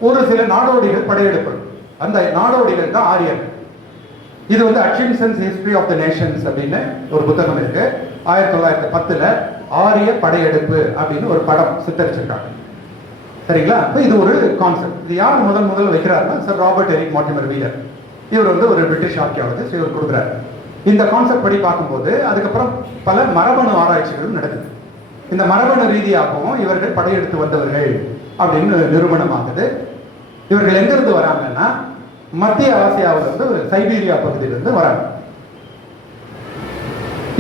ஒரு சில நாடோடிகள் படையெடுப்பு. அந்த நாடோடிகள் தான் ஆரியர்கள். இது அட்கின்சன்ஸ் ஹிஸ்டரி ஆஃப் த நேஷன்ஸ் அப்படின்னு ஒரு புத்தகம் இருக்கு. 1910ல் ஆரிய படையெடுப்பு அப்படின்னு ஒரு படம் சித்தரிச்சிருக்காங்க. சரிங்களா? இது ஒரு கான்செப்ட். இது யார் முதல் வைக்கிறாருன்னா sir Robert Eric Mortimer Wheeler. இவர் ஒரு பிரிட்டிஷ் ஆர்கியாலஜிஸ்ட். இவர் கொடுக்குறாரு. இந்த கான்செப்ட் படி பார்க்கும்போது அதுக்கப்புறம் பல மரபணு ஆராய்ச்சிகளும் நடக்குது. இந்த மரபணு ரீதியாகவும் இவர்கள் படையெடுத்து வந்தவர்கள் அப்படின்னு நிரூபணமாகுது. இவர்கள் எங்கிருந்து வராங்கன்னா மத்திய ஆசியாவிலிருந்து சைபீரியா பகுதியிலிருந்து வராங்க.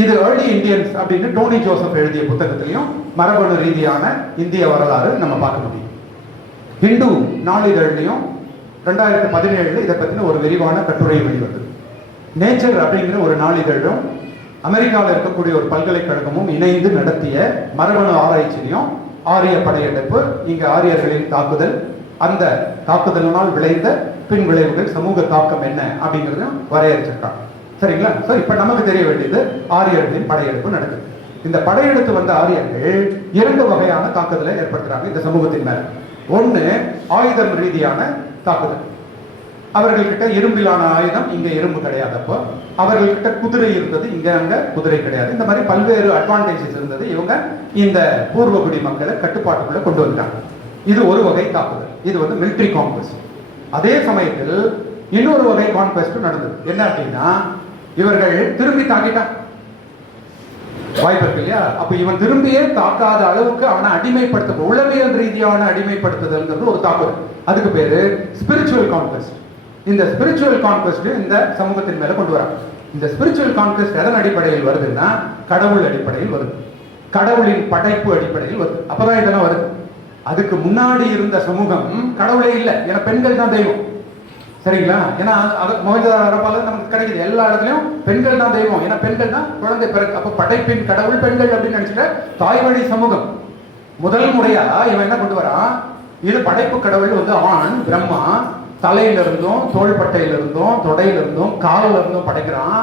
இது ஏர்லி இந்தியன்ஸ் அப்படின்னு டோனி ஜோசப் எழுதிய புத்தகத்திலையும் மரபணு ரீதியான இந்திய வரலாறு நம்ம பார்க்க முடியும். ஹிந்து நாளிதழ்லையும் 2017 இதை பற்றின ஒரு விரிவான கட்டுரை வெளிவந்தது. நேச்சர் அப்படிங்கிற ஒரு நாளிதழும் அமெரிக்காவில் இருக்கக்கூடிய ஒரு பல்கலைக்கழகமும் இணைந்து நடத்திய மரபணு ஆராய்ச்சியிலையும் ஆரிய படையெடுப்பு, இங்க ஆரியர்களின் தாக்குதல், அந்த தாக்குதலினால் விளைந்த பின் விளைவுகள், சமூக தாக்கம் என்ன அப்படிங்கிறதையும் வரையறுச்சிருக்காங்க. சரிங்களா? ஸோ இப்போ நமக்கு தெரிய வேண்டியது ஆரியர்களின் படையெடுப்பு நடக்குது. இந்த படையெடுத்து வந்த ஆரியர்கள் 2 வகையான தாக்குதலை ஏற்படுத்துறாங்க இந்த சமூகத்தின் மேல. ஒன்று ஆயுதம் ரீதியான தாக்குதல். அவர்கள்கிட்ட இரும்பிலான ஆயுதம், இங்க இரும்பு கிடையாது. அப்போ அவர்கள்கிட்ட குதிரை இருந்தது, இங்க அங்க குதிரை கிடையாது. இந்த மாதிரி பல்வேறு அட்வான்டேஜஸ் இருந்தது. இவங்க இந்த பூர்வகுடி மக்களை கட்டுப்பாட்டுக்குள்ள கொண்டு வந்துட்டாங்க. இது ஒரு வகை தாக்குதல். இது மிலிட்டரி கான்குவெஸ்ட். அதே சமயத்தில் இன்னொரு வகை கான்குவெஸ்ட் நடந்தது. என்ன அப்படின்னா இவர்கள் திரும்பி தாக்கிட்டான், வாய்ப்பு இருக்கு இல்லையா? அப்ப இவன் திரும்பியே தாக்காத அளவுக்கு அவனை அடிமைப்படுத்த, உளவியல் ரீதியான அடிமைப்படுத்துதல்ங்கிறது ஒரு தாக்குதல். அதுக்கு பேரு ஸ்பிரிச்சுவல் கான்குவெஸ்ட். இந்த ஸ்பிரிச்சுவல் கான்குவெஸ்ட் இந்த சமூகத்தின் மேல கொண்டு வராங்க. இந்த ஸ்பிரிச்சுவல் கான்குவெஸ்ட் எதன் அடிப்படையில் வருதுன்னா கடவுள் அடிப்படையில் வருது, கடவுளின் படைப்பு அடிப்படையில் வருது. அப்பதான் இதெல்லாம் வருது. அதுக்கு முன்னாடி இருந்த சமூகம் கடவுளே இல்லை, ஏன்னா பெண்கள் தான் தெய்வம், சரிங்களா? ஏன்னா மொஹஞ்சதாரோ நமக்கு கிடைக்குது எல்லா இடத்துலயும் பெண்கள் தான் தெய்வம், ஏன்னா பெண்கள் தான் குழந்தை பிறகு. அப்ப படைப்பின் கடவுள் பெண்கள் அப்படின்னு நினைச்சுட்டு தாய் வழி சமூகம் முதல் முறையா இவன் என்ன கொண்டு வரான், இது படைப்பு கடவுள் வந்து ஆண் பிரம்மா தலையில இருந்தும் தோள்பட்டையில இருந்தும் தொடையில இருந்தும் காலில் இருந்தும் படைக்கிறான்.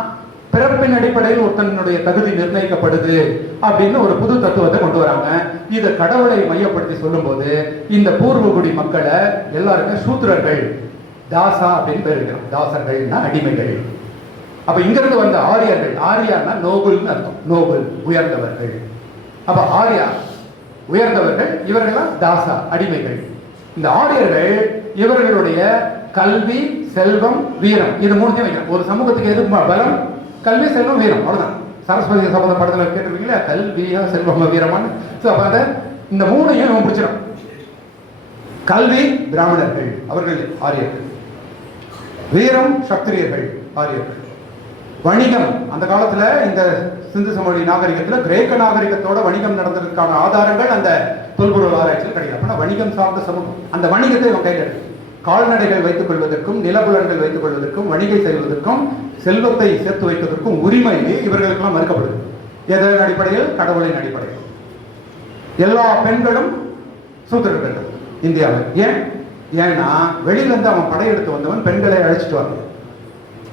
பிறப்பின் அடிப்படையில் ஒருத்தனுடைய தகுதி நிர்ணயிக்கப்படுது அப்படின்னு ஒரு புது தத்துவத்தை கொண்டு வராங்க. இதை கடவுளை மையப்படுத்தி சொல்லும் போது இந்த பூர்வகுடி மக்களை எல்லாருமே சூத்திரர்கள், தாசா அப்படின்னு பேர் இருக்கிறோம். தாசர்கள்னா அடிமைகள். அப்ப இங்கிருந்து வந்த ஆரியர்கள், ஆரியானா நோபுல்னு அர்த்தம், நோபுல் உயர்ந்தவர்கள். அப்ப ஆரியா உயர்ந்தவர்கள், இவர்கள்லாம் தாசா அடிமைகள். இந்த ஆரியர்கள் இவர்களுடைய கல்வி செல்வம் வீரம் இது மூணுத்தையும் வைக்கிறோம். ஒரு சமூகத்துக்கு எது பலம்? கல்வி செல்வம் வீரம், அவ்வளவுதான். சரஸ்வதி சபத படத்துல கேட்டிருக்கீங்களா, கல்வியா செல்வம் வீரமான்னு. அப்ப இந்த மூணையும் நம்ம பிடிச்சிடும். கல்வி பிராமணர்கள், அவர்கள் ஆரியர்கள். வீரம் சத்திரியர்கள், ஆரியர்கள். வணிகம், அந்த காலத்துல இந்த சிந்து சமவெளி நாகரிகத்துல கிரேக்க நாகரிகத்தோட வணிகம் நடந்ததற்கான ஆதாரங்கள் அந்த தொல்பொருள் ஆராய்ச்சியில் கிடையாது. அப்படின்னா வணிகம் சார்ந்த சமூகம். அந்த வணிகத்தை இவன் கையில் எடுத்து கால்நடைகள் வைத்துக் கொள்வதற்கும் நிலபுலன்கள் வைத்துக் கொள்வதற்கும் வணிகை செய்வதற்கும் செல்வத்தை சேர்த்து வைப்பதற்கும் உரிமை இவர்களுக்கெல்லாம் மறுக்கப்படுது. எதன் அடிப்படையில்? கடவுளின் அடிப்படையில். எல்லா பெண்களும் சூத்திரர்கள் இந்தியாவில். ஏன்னா வெளியில இருந்து அவன் படையெடுத்து வந்தவன் பெண்களை அழைச்சிட்டு வரணும்.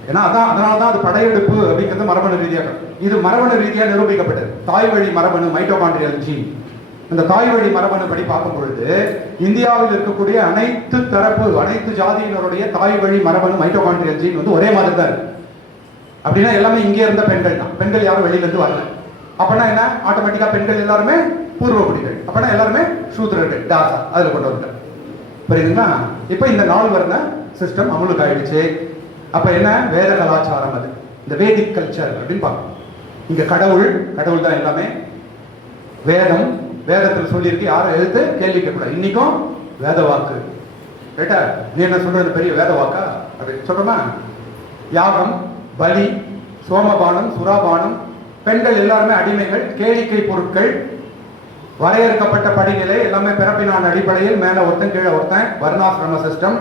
ஏன்னா அதனால்தான் அது படையெடுப்பு அப்படிங்கிறது மரபணு ரீதியாக, இது மரபணு ரீதியாக நிரூபிக்கப்பட்டது. தாய் வழி மரபணு, மைட்டோகாண்ட்ரியல் ஜீன். இந்த தாய் வழி மரபணு படி பார்க்கும் பொழுது இந்தியாவில் இருக்கக்கூடிய அனைத்து தரப்பு அனைத்து ஜாதியினருடைய தாய் வழி மரபணு மைட்டோகாண்ட்ரியல் ஜீன் வந்து ஒரே மாதிரி தான் இருக்கு. அப்படின்னா எல்லாமே இங்கே இருந்த பெண்கள் தான், பெண்கள் யாரும் வெளியில இருந்து வரல. அப்படின்னா என்ன, ஆட்டோமேட்டிக்கா பெண்கள் எல்லாருமே பூர்வகுடிகள், அப்படின்னா எல்லாருமே சூத்திரர்கள், தாசா அதுல கொண்டு வந்துட்டார். புரியுதுங்களா? இப்ப இந்த நாள் வர்ண சிஸ்டம் அமலுக்கு ஆயிடுச்சு. அப்ப என்ன, வேத கலாச்சாரம், அது இந்த வேதிக் கல்ச்சர் அப்படின்னு பார்க்கணும். இங்க கடவுள் தான் எல்லாமே. வேதம், வேதத்தில் சொல்லியிருக்கு, யாரும் எழுத்து கேள்வி கேட்கக்கூடாது. இன்னைக்கும் வேத வாக்கு கேட்டா நீ என்ன சொல்றது பெரிய வேத வாக்கா அப்படின்னு சொல்றோமா? யாகம், பலி, சோமபானம், சுராபானம், பெண்கள் எல்லாருமே அடிமைகள், கேளிக்கை பொருட்கள், வரையறுக்கப்பட்ட படிநிலை, எல்லாமே பிறப்பினான அடிப்படையில் மேல ஒருத்தன் கீழே ஒருத்தன், வர்ணாசிரம சிஸ்டம்.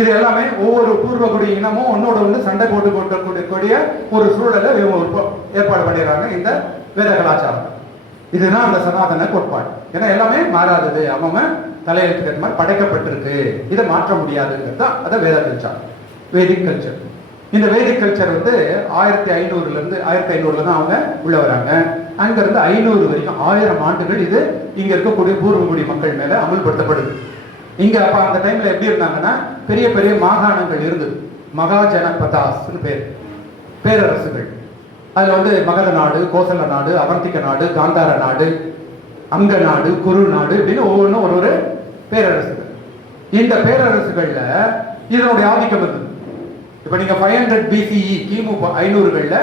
இது எல்லாமே ஒவ்வொரு பூர்வகுடி இனமும் ஒன்னோட ஒன்று சண்டை போட்டு கொண்டிருக்கக்கூடிய ஒரு சூழலை ஏற்பாடு பண்ணிடுறாங்க இந்த வேத கலாச்சாரம். இதுதான் அந்த சனாதன கோட்பாடு. ஏன்னா எல்லாமே மாறாதது, அவன் தலையெழுத்துக்கு ஏற்ற மாதிரி படைக்கப்பட்டிருக்கு, இதை மாற்ற முடியாதுங்கிறது தான் அதான் வேத கல்ச்சர், வேதிக் கல்ச்சர். இந்த வேதிக் கல்ச்சர் வந்து 1500 தான் அவங்க உள்ள வராங்க. அங்கிருந்து 500 வரைக்கும் 1000 ஆண்டுகள் இது இங்க இருக்கக்கூடிய பூர்வகுடி மக்கள் மேல அமுல்படுத்தப்படுது. இங்க அப்ப அந்த டைம்ல எப்படி இருந்தாங்கன்னா பெரிய பெரிய மாகாணங்கள் இருந்தது. மகாஜனபதாஸ் பேரரசுகள். அதுல வந்து மகத நாடு, கோசல நாடு, அவந்திக நாடு, காந்தார நாடு, அங்க நாடு, குரு நாடு அப்படின்னு ஒவ்வொன்றும் ஒரு பேரரசுகள். இந்த பேரரசுகள்ல இதனுடைய ஆதிக்கம் இருந்தது. இப்ப நீங்க 500 BCE கிமு 500கள்ல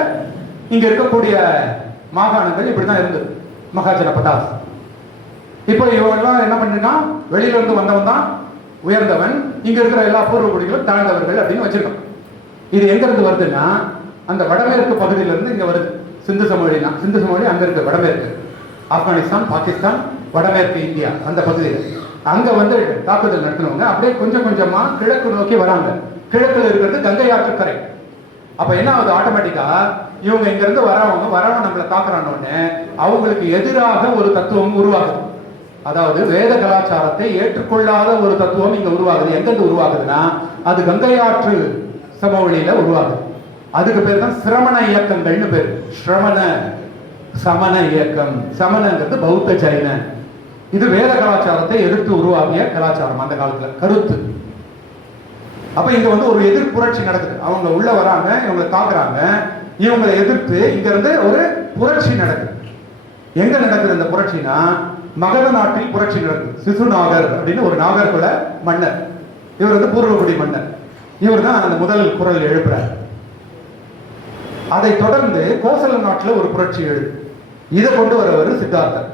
இங்க இருக்கக்கூடிய மாகாணங்கள் இப்படிதான் இருந்தது, மகாஜனபதாஸ். இப்போ இவங்கெல்லாம் என்ன பண்ணிருக்கான், வெளியில இருந்து வந்தவன் தான் உயர்ந்தவன், இங்க இருக்கிற எல்லா பூர்வகுடிகளும் தாழ்ந்தவர்கள் அப்படின்னு வச்சிருக்கான். இது எங்க இருந்து வருதுன்னா அந்த வடமேற்கு பகுதியில இருந்து இங்க வருது. சிந்து சமவெளினா, சிந்து சமவெளி அங்க இருக்கு வடமேற்கு, ஆப்கானிஸ்தான், பாகிஸ்தான், வடமேற்கு இந்தியா அந்த பகுதியில். அங்க வந்து தாக்குதல் நடத்தினவங்க அப்படியே கொஞ்சம் கொஞ்சமா கிழக்கு நோக்கி வராங்க. கிழக்குல இருக்கிறது கங்கை ஆற்றுக்கரை. அப்ப என்ன ஆகுது, ஆட்டோமேட்டிக்கா இவங்க இங்க இருந்து வரவன் நம்மளை தாக்குறான்னு அவங்களுக்கு எதிராக ஒரு தத்துவம் உருவாகுது. அதாவது வேத கலாச்சாரத்தை ஏற்றுக்கொள்ளாத ஒரு தத்துவம் இங்க உருவாகுது. எங்கிருந்து உருவாகுதுன்னா அது கங்கை ஆற்று சமவெளியில உருவாகுது. அதுக்கு பேர் தான் சிரமண இயக்கங்கள்னு பேரு. ஸ்ரமண சமண இயக்கம். சமணங்கிறது பௌத்த ஜைன. இது வேத கலாச்சாரத்தை எதிர்த்து உருவாகிய கலாச்சாரம் அந்த காலத்துல கருத்து. அப்ப இங்க வந்து ஒரு எதிர் புரட்சி நடக்குது. அவங்க உள்ள வராங்க, இவங்களை தாக்குறாங்க, இவங்களை எதிர்த்து இங்க இருந்து ஒரு புரட்சி நடக்குது. எங்க நடக்குது இந்த புரட்சினா மகத நாட்டில் புரட்சி நடக்குது. சிசுநாகர் அப்படின்னு ஒரு நாகர்குல மன்னர். இவர் வந்து பூர்வகுடி மன்னர். இவர் தான் அந்த முதல் குரல் எழுப்புறார். அதை தொடர்ந்து கோசல நாட்டுல ஒரு புரட்சி எழுது. இதை கொண்டு வரவர் சித்தார்த்தர்.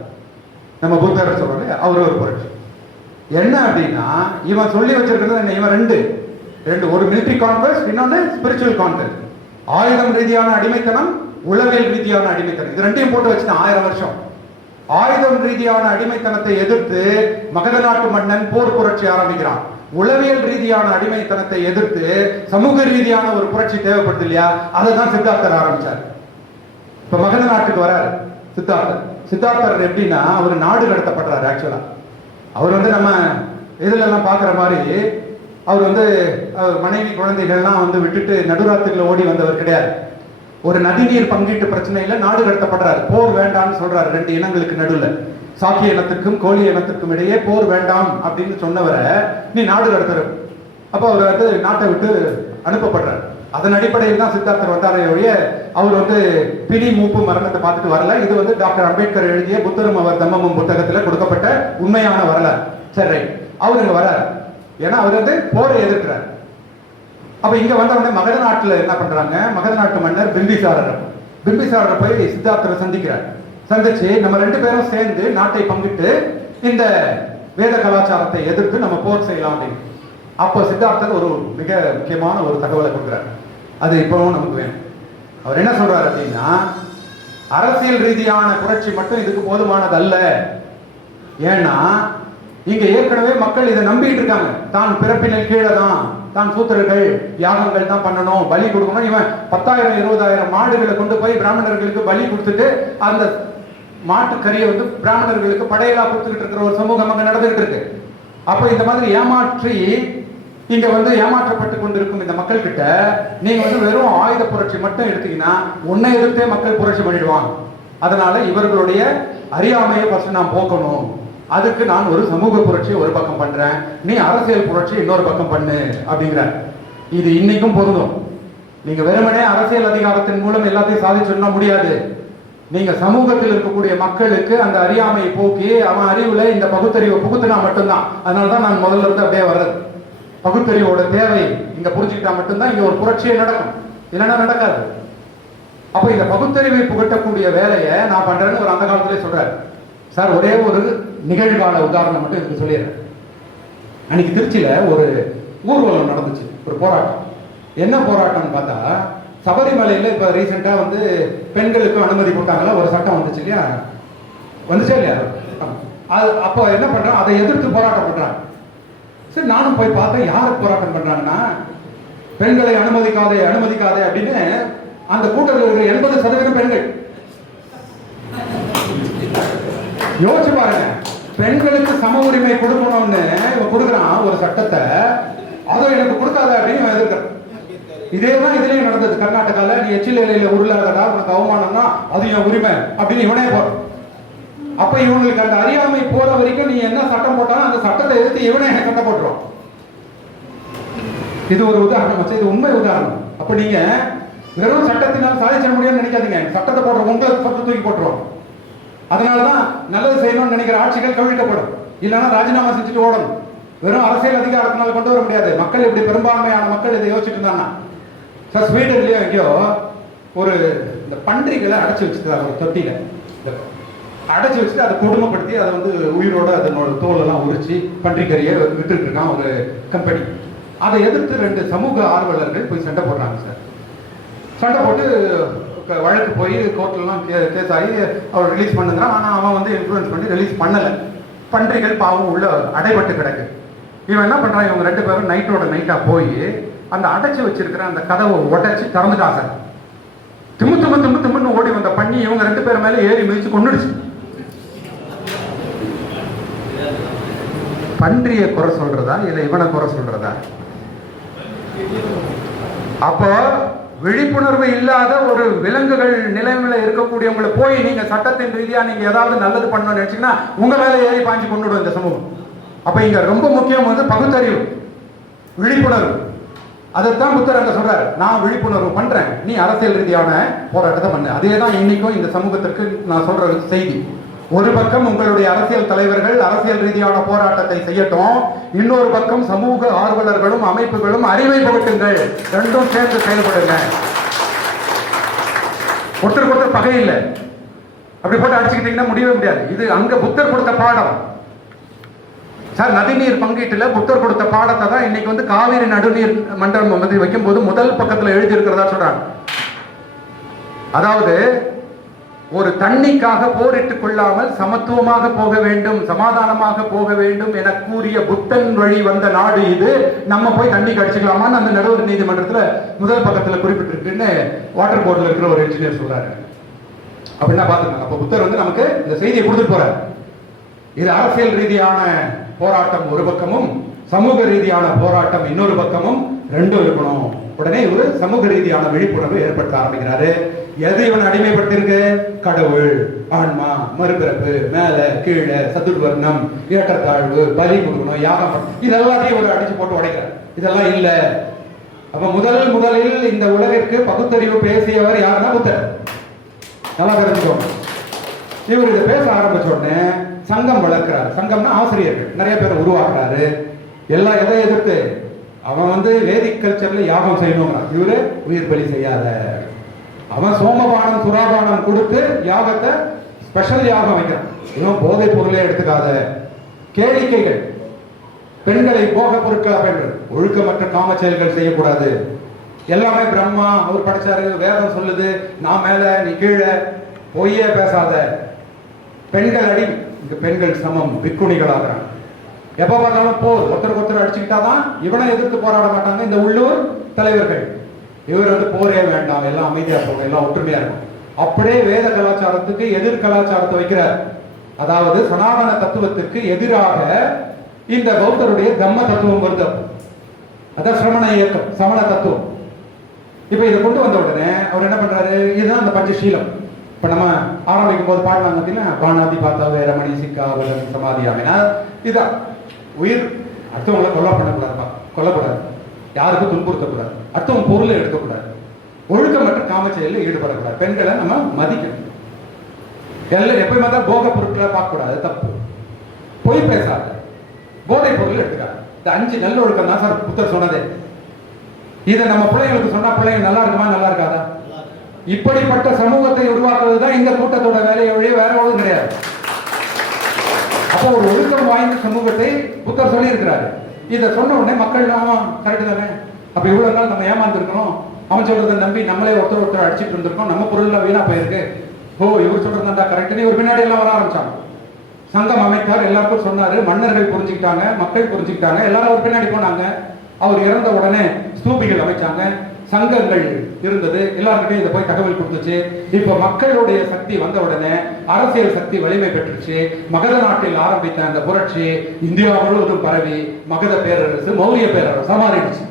நம்ம புத்தர் சொல்றோம், அவர் ஒரு புரட்சி. என்ன அப்படின்னா, இவன் சொல்லி வச்சிருக்கிறது என்ன, இவன் ரெண்டு ஒரு மிலிட்டரி கான்குவெஸ்ட், இன்னொன்னு ஸ்பிரிச்சுவல் கான்குவெஸ்ட். ஆயுதம் ரீதியான அடிமைத்தனம், உளவியல் ரீதியான அடிமைத்தனம், இது ரெண்டையும் போட்டு வச்சுதான் 1000 வருஷம். ஆயுதம் ரீதியான அடிமைத்தனத்தை எதிர்த்து மகத நாட்டு மன்னன் போர் புரட்சி ஆரம்பிக்கிறான். உளவியல் ரீதியான அடிமைத்தனத்தை எதிர்த்து சமூக ரீதியான ஒரு புரட்சி தேவைப்படுது இல்லையா, அதை தான் சித்தார்த்தர் ஆரம்பிச்சார். இப்ப மகத நாட்டுக்கு வராரு சித்தார்த்தர் எப்படின்னா, அவர் நாடு கடத்தப்படுறாரு. ஆக்சுவலா அவர் நம்ம இதுல எல்லாம் பாக்குற மாதிரி அவர் மனைவி குழந்தைகள்லாம் விட்டுட்டு நடுராத்திரில ஓடி வந்தவர் கிடையாது. ஒரு நதிநீர் பங்கீட்டு பிரச்சனையில நாடு கடத்தப்படுறாரு. போர் வேண்டாம்னு சொல்றாரு 2 இனங்களுக்கு நடுவில், சாக்கிய இனத்துக்கும் கோழி இனத்துக்கும் இடையே போர் வேண்டாம் அப்படின்னு சொன்னவரை நீ நாடு கடத்துற. அப்ப அவர் நாட்டை விட்டு அனுப்பப்படுறாரு. அதன் அடிப்படையில் தான் சித்தார்த்தர் வந்தாரே ஒழிய அவர் பிடி மூப்பு மரணத்தை பார்த்துட்டு வரல. இது டாக்டர் அம்பேத்கர் எழுதிய புத்தரும் அவர் தம்மமும் புத்தகத்துல கொடுக்கப்பட்ட உண்மையான வரலாறு. சரி, அவர் இங்க வராரு. ஏன்னா அவர் போரை எதிர்க்கிறார். அப்ப இங்க வந்தவங்க மகத நாட்டுல என்ன பண்றாங்க, மகத நாட்டு மன்னர் பிம்பிசாரர் போய் சித்தார்த்தரை சந்திக்கிறார். சந்திச்சு நம்ம 2 பேரும் சேர்ந்து நாட்டை பங்கிட்டு இந்த வேத கலாச்சாரத்தை எதிர்த்து நம்ம போர் செய்யலாம் அப்படின்னு. அப்போ சித்தார்த்தர் ஒரு மிக முக்கியமான ஒரு தகவலை கொடுக்குறாரு. அது இப்பவும் நமக்கு வேணும். அவர் என்ன சொல்றாரு அப்படின்னா, அரசியல் ரீதியான புரட்சி மட்டும் இதுக்கு போதுமானது அல்ல. ஏன்னா இங்க ஏற்கனவே மக்கள் இதை நம்பிட்டு இருக்காங்க. தான் பிறப்பினில் கீழே தான் சூத்திரர்கள் யாகங்கள் தான் பண்ணணும், பலி கொடுக்கணும். இவன் 10,000 20,000 மாடுகளை கொண்டு போய் பிராமணர்களுக்கு பலி கொடுத்துட்டு அந்த மாட்டுக்கறியை பிராமணர்களுக்கு படையலா கொடுத்துக்கிட்டு இருக்கிற ஒரு சமூகம் அங்க நடந்துகிட்டு இருக்கு. அப்ப இந்த மாதிரி ஏமாற்றி இங்க ஏமாற்றப்பட்டு கொண்டிருக்கும் இந்த மக்கள் கிட்ட நீங்க வெறும் ஆயுத புரட்சி மட்டும் எடுத்தீங்கன்னா உன்னை எதிர்த்தே மக்கள் புரட்சி பண்ணிடுவாங்க. அதனால இவர்களுடைய அறியாமையை ஃபர்ஸ்ட் நான் போக்கணும். அதுக்கு நான் ஒரு சமூக புரட்சி ஒரு பக்கம் பண்றேன், நீ அரசியல் புரட்சி இன்னொரு பக்கம் பண்ணு அப்படிங்கிற. இது இன்னைக்கும் பொருந்தும். நீங்க வெறுமனே அரசியல் அதிகாரத்தின் மூலம் எல்லாத்தையும் சாதிச்சுன்னா முடியாது. நீங்க சமூகத்தில் இருக்கக்கூடிய மக்களுக்கு அந்த அறியாமையை போக்கி அவன் அறிவுல இந்த பகுத்தறிவை புகுத்தினா மட்டும்தான். அதனாலதான் நான் முதல்ல இருந்து அப்படியே வர்றது. பகுத்தறிவோட தேவை இங்க புரிஞ்சுக்கிட்டா மட்டும்தான் இங்க ஒரு புரட்சியே நடக்கும், இல்லைன்னா நடக்காது. அப்ப இந்த பகுத்தறிவை புகட்டக்கூடிய வேலையை நான் பண்றேன்னு ஒரு அந்த காலத்திலே சொல்றாரு. சார், ஒரே ஒரு நிகழ்கால உதாரணம் மட்டும் இதுக்கு சொல்லிடுறேன். அன்னைக்கு திருச்சியில ஒரு ஊர்வலம் நடந்துச்சு, ஒரு போராட்டம். என்ன போராட்டம்னு பார்த்தா, சபரிமலையில இப்ப ரீசெண்டா பெண்களுக்கு அனுமதி கொடுத்தாங்களா, ஒரு சட்டம் வந்துச்சு இல்லையா, வந்துச்சா இல்லையா? அது அப்போ என்ன பண்றான், அதை எதிர்த்து போராட்டம் பண்றாங்க. சரி, நானும் போய் பார்த்தேன். யாருக்கு போராட்டம் பண்றாங்கன்னா, பெண்களை அனுமதிக்காதே அப்படின்னு அந்த கூட்டத்தில் இருக்கிற 80% பெண்கள். யோசிச்சு பாருங்க, பெண்களுக்கு சம உரிமை கொடுக்கணும்னு இவன் கொடுக்குறான் ஒரு சட்டத்தை, அதை எனக்கு கொடுக்காத அப்படின்னு எதிர்க்கிறான். இதேதான் இதுலயும் நடந்தது. கர்நாடகால நீ எச்சில் இலையில உருளாதடா, உனக்கு அவமானம்னா அது என் உரிமை அப்படின்னு இவனே போறான். அப்ப இவங்களுக்கு அந்த அறியாமை போற வரைக்கும் நீ என்ன சட்டம் போட்டாலும் அந்த சட்டத்தை எதிர்த்து இவனே சட்டம் போட்டுரும். இது ஒரு உதாரணம், இது உண்மை உதாரணம். அப்ப நீங்க வெறும் சட்டத்தினால் சாதிச்சிட முடியும்னு நினைக்காதீங்க. சட்டத்தை போடுற உங்களை சட்டத்தை தூக்கி போட்டுரும். அதனாலதான் நல்லது செய்யணும்னு நினைக்கிற ஆட்சிகள் கவிழ்க்கப்படும், இல்லைன்னா ராஜினாமா செஞ்சுட்டு ஓடணும். வெறும் அரசியல் அதிகாரத்தினால கொண்டு வர முடியாது. மக்கள் இப்படி பெரும்பான்மையான மக்கள் இதை யோசிச்சுட்டு இருந்தாங்கன்னா, சார் ஸ்வீடன்லயோ எங்கேயோ ஒரு இந்த பன்றிகளை அடைச்சி வச்சுக்கிறாங்க ஒரு தொட்டியில. அடைச்சி வச்சுட்டு அதை கொடுமைப்படுத்தி அதை உயிரோட அதனோட தோலெல்லாம் உரிச்சு பன்றிக்கறியை விட்டுட்டு இருக்கான் ஒரு கம்பெனி. அதை எதிர்த்து 2 சமூக ஆர்வலர்கள் போய் சண்டை போடுறாங்க சார். சண்டை போட்டு வழக்கு போய் கோர்ட்லாம் கேஸ் ஆகி அவர் ரிலீஸ் பண்ணுங்கிறான். ஆனால் அவன் இன்ஃப்ளூயன்ஸ் பண்ணி ரிலீஸ் பண்ணலை. பன்றிகள் பாவம் உள்ள அடைபட்டு கிடக்கு. இவன் என்ன பண்றான், இவங்க 2 பேரும் நைட்டோட நைட்டா போய் அந்த அடைச்சி வச்சிருக்கிற அந்த கதவை உடைச்சு திறந்துட்டாங்க. திம்முன்னு ஓடி வந்த பண்ணி இவங்க 2 பேர் மேல ஏறி மிதிச்சு கொண்டுடுச்சு. பன்றிய குறை சொல்றதா இல்ல இவனை குறை சொல்றதா? அப்போ விழிப்புணர்வு இல்லாத ஒரு விலங்குகள் நிலைமையில இருக்கக்கூடியவங்களை போய் நீங்க சட்டத்தின் ரீதியா நீங்க ஏதாவது நல்லது பண்ணணும்னு நினைச்சீங்கன்னா உங்க மேல ஏறி பாஞ்சு கொண்டுடும் இந்த சமூகம். அப்ப இங்க ரொம்ப முக்கியம் பகுத்தறிவு, விழிப்புணர்வு. அதைத்தான் புத்தர் அங்க சொல்றாரு, நான் விழிப்புணர்வு பண்றேன், நீ அரசியல் ரீதியான போராட்டத்தை பண்ணு. அதேதான் இன்னைக்கும் இந்த சமூகத்திற்கு நான் சொல்ற செய்தி. ஒரு பக்கம் உங்களுடைய அரசியல் தலைவர்கள் அரசியல் ரீதியான போராட்டத்தை செய்யட்டும், இன்னொரு பக்கம் சமூக ஆர்வலர்களும் அமைப்புகளும் அறிவை புகட்டுங்கள், ரெண்டும் சேர்ந்து செயல்படுங்க. ஒருத்தருக்கு ஒருத்தர் பகை இல்லை. அப்படி போட்டு அடிச்சுக்கிட்டீங்கன்னா முடியவே முடியாது. இது அங்க புத்தர் கொடுத்த பாடம் சார். நதிநீர் பங்கீட்டுல புத்தர் கொடுத்த பாடத்தை தான் இன்னைக்கு வந்து காவிரி நடுநீர் மண்டலம் வந்து வைக்கும் போது முதல் பக்கத்துல எழுதி இருக்கிறதா சொல்றாங்க. அதாவது ஒரு தண்ணிக்காக போரிட்டுக் கொள்ளாமல் சமத்துவமாக போக வேண்டும், சமாதானமாக போக வேண்டும் என கூறிய புத்தன் வழி வந்த நாடு இது. நம்ம போய் தண்ணிக்கு அடிச்சுக்கலாமான்னு அந்த நடுவர் நீதிமன்றத்துல முதல் பக்கத்துல குறிப்பிட்டிருக்குன்னு வாட்டர் போர்டில் இருக்கிற ஒரு இன்ஜினியர் சொல்றாரு. அப்படின்னா பாத்துக்கோங்க. அப்ப புத்தர் வந்து நமக்கு இந்த செய்தியை கொடுத்துட்டு போறாரு. இது அரசியல் ரீதியான போராட்டம் ஒரு பக்கமும், சமூக ரீதியான போராட்டம் இன்னொரு பக்கமும், ரெண்டும் இருக்கணும். உடனே இவர் சமூக ரீதியான விழிப்புணர்வு ஏற்படுத்த ஆரம்பிக்கிறாரு. எது இவன் அடிமைப்படுத்திருக்கு? கடவுள், ஆன்மா, மறுபிறப்பு, மேல கீழே, சதுர்வர்ணம், ஏற்றத்தாழ்வு, பலி கொடுக்கணும், யாகம், இதெல்லாத்தையும் இவர் அடிச்சு போட்டு உடைக்கிறார். இதெல்லாம் இல்ல. அப்ப முதலில் இந்த உலகிற்கு பகுத்தறிவு பேசியவர் யாருன்னா புத்தர். நல்லா தெரிஞ்சுக்கோங்க. இவர் இதை பேச ஆரம்பிச்ச உடனே சங்கம் வளர்க்கிறார். சங்கம்னா ஆசிரியர்கள் நிறைய பேர் உருவாக்குறாரு. எல்லாம் எதை எதிர்த்து? அவன் வந்து வேதிக் கல்ச்சர்ல யாகம் செய்யணுங்கிறான். இவரு உயிர் பலி செய்யாத, அவன் சோமபானம் சுராபானம் கொடுத்து யாகத்தை ஸ்பெஷல் யாகம் வைக்கிறான். இவன் போதை பொருளை எடுத்துக்காத, கேளிக்கைகள், பெண்களை போக பொருட்களா பெண்கள், ஒழுக்கமற்ற காம செயல்கள் செய்யக்கூடாது. எல்லாமே பிரம்மா அவர் படைச்சாரு, வேதம் சொல்லுது, நான் மேல நீ கீழே, பொய்யே பேசாத, பெண்கள் அடி, இங்க பெண்கள் சமம், பிக்குணிகளாகிறான். எப்ப பார்த்தாலும் போர், ஒருத்தருக்கு ஒருத்தர் அடிச்சுக்கிட்டாதான் இவனை எதிர்த்து போராட மாட்டாங்க இந்த உள்ளூர் தலைவர்கள். இவர் வந்து போரே வேண்டாம், எல்லாம் அமைதியா போகும், எல்லாம் ஒற்றுமையா இருக்கும். அப்படியே வேத கலாச்சாரத்துக்கு எதிர் கலாச்சாரத்தை வைக்கிறார். அதாவது சனாதன தத்துவத்திற்கு எதிராக இந்த பௌத்தருடைய தம்ம தத்துவம் வருது. அதான் சிரமண இயக்கம், சமண தத்துவம். இப்ப இதை கொண்டு வந்த உடனே அவர் என்ன பண்றாரு? இதுதான் அந்த பஞ்சசீலம். இப்ப நம்ம ஆரம்பிக்கும் போது பாடலாம் பார்த்தீங்கன்னா, பானாதி பார்த்தா ரமணி சிக்கா சமாதி ஆமினா, இதுதான் உயிர். அடுத்தவங்களை கொல்ல பண்ணக்கூடாதுப்பா, கொல்லக்கூடாது, யாருக்கும் துன்புறுத்தக்கூடாது, அடுத்தவங்க பொருளை எடுக்கக்கூடாது, ஒழுக்கமற்ற காம செயலில் ஈடுபடக்கூடாது, பெண்களை நம்ம மதிக்கணும், எல்லாம் எப்பயுமே தான் போக பொருட்களை பார்க்கக்கூடாது, தப்பு, பொய் பேசாது, போதை பொருள் எடுத்துக்காது. இந்த 5 நல்ல ஒழுக்கம் தான் சார் புத்தர் சொன்னதே. இதை நம்ம பிள்ளைங்களுக்கு சொன்னா பிள்ளைங்க நல்லா இருக்குமா, நல்லா இருக்காதா? இப்படிப்பட்ட சமூகத்தை உருவாக்குவது தான் இந்த கூட்டத்தோட வேலையை வழியே வேற ஒன்றும் கிடையாது. அப்போ ஒரு ஒழுக்கம் வாய்ந்த சமூகத்தை புத்தர் சொல்லி இருக்கிறாரு. இதை சொன்ன உடனே மக்கள் கரெக்ட் தானே, அப்ப இவ்வளவு நாள் நம்ம ஏமாந்து இருக்கணும், அவன் சொல்றதை நம்பி நம்மளே ஒருத்தர் அடிச்சுட்டு இருந்திருக்கோம், நம்ம பொருள்லாம் வீணா போயிருக்கு, ஓ இவர் சொல்றதுதான் கரெக்ட், ஒரு பின்னாடி எல்லாம் வர ஆரம்பிச்சாங்க. சங்கம் அமைத்தார், எல்லாருக்கும் சொன்னாரு, மன்னர்கள் புரிஞ்சுக்கிட்டாங்க, மக்கள் புரிஞ்சுக்கிட்டாங்க, எல்லாரும் ஒரு பின்னாடி போனாங்க. அவர் இறந்த உடனே ஸ்தூபிகள் அமைச்சாங்க, சங்கங்கள் இருந்தது, எல்லாருக்கிட்டையும் இதை போய் தகவல் கொடுத்துச்சு. இப்ப மக்களுடைய சக்தி வந்த உடனே அரசியல் சக்தி வலிமை பெற்றுச்சு. மகத நாட்டில் ஆரம்பித்த அந்த புரட்சி இந்தியா முழுவதும் பரவி மகத பேரரசு மௌரிய பேரரசா மாறிடுச்சு.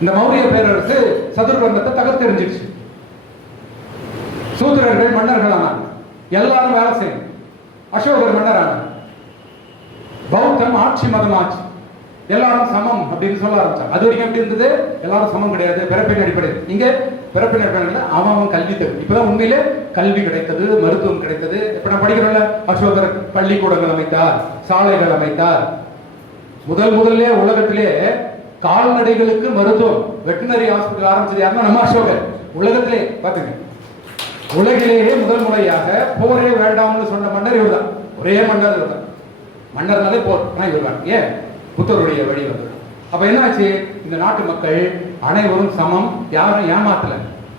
இந்த மௌரிய பேரரசு சதுர்வர்ணத்தை தகர்த்தெறிஞ்சிடுச்சு. சூத்திரர்கள் மன்னர்கள் ஆனாங்க, எல்லாரும் வேலை செய்யணும். அசோகர் மன்னர் ஆனாங்க. பௌத்தம் ஆட்சி மதம் ஆச்சு, எல்லாரும் சமம் அப்படின்னு சொல்ல ஆரம்பிச்சாங்க. அது வரைக்கும் எப்படி இருந்தது? எல்லாரும் சமம் கிடையாது, பிறப்பின் அடிப்படை. இங்க பிறப்பின் அடிப்படையில் அவன் கல்வி தரும். இப்பதான் உண்மையிலே கல்வி கிடைத்தது, மருத்துவம் கிடைத்தது. இப்ப நான் படிக்கிறோம்ல, அசோகர் பள்ளிக்கூடங்கள் அமைத்தார், சாலைகள் அமைத்தார். முதல்ல உலகத்திலே கால்நடைகளுக்கு மருத்துவம், வெட்டினரி ஹாஸ்பிட்டல் ஆரம்பிச்சது யாருன்னா நம்ம அசோகர். உலகத்திலே பாத்துங்க, உலகிலேயே முதல் முறையாக போரே வேண்டாம்னு சொன்ன மன்னர் இவர்தான். ஒரே மன்னர் இவர்தான். மன்னர்னாலே போர், இவர்தான். ஏன்? புத்தருடைய வழி வந்து. அப்ப என்னாச்சு? இந்த நாட்டு மக்கள் அனைவரும் சமம், யாரும் ஏமாத்தல,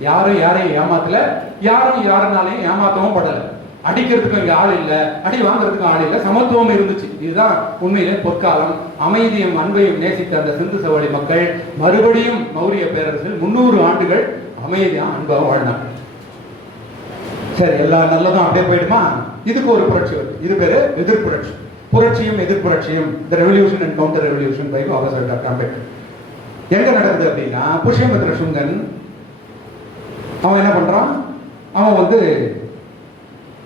யாரும் யாரையும் ஏமாத்தல, யாரும் யாருனாலையும் ஏமாத்தவும் படல. அடிக்கிறதுக்கு இங்க ஆள் இல்ல, அடி வாங்குறதுக்கு ஆள் இல்ல, சமத்துவம் இருந்துச்சு. இதுதான் உண்மையிலே பொற்காலம். அமைதியும் அன்பையும் நேசித்த அந்த சிந்து சவழி மக்கள் மறுபடியும் மௌரிய பேரரசில் 300 ஆண்டுகள் அமைதியா அன்பாக வாழ்ந்தாங்க. சரி, எல்லா நல்லதும் அப்படியே போயிடுமா? இதுக்கு ஒரு புரட்சி வருது. இது பேரு எதிர் புரட்சி. புரட்சியும் எதிர்ப்புரட்சியும், the revolution and counter revolution by Babasaheb doctor Ambedkar. எங்க நடக்குது அப்படின்னா, புஷ்யமித்ர சுங்கன் அவன் என்ன பண்றான்? அவன் வந்து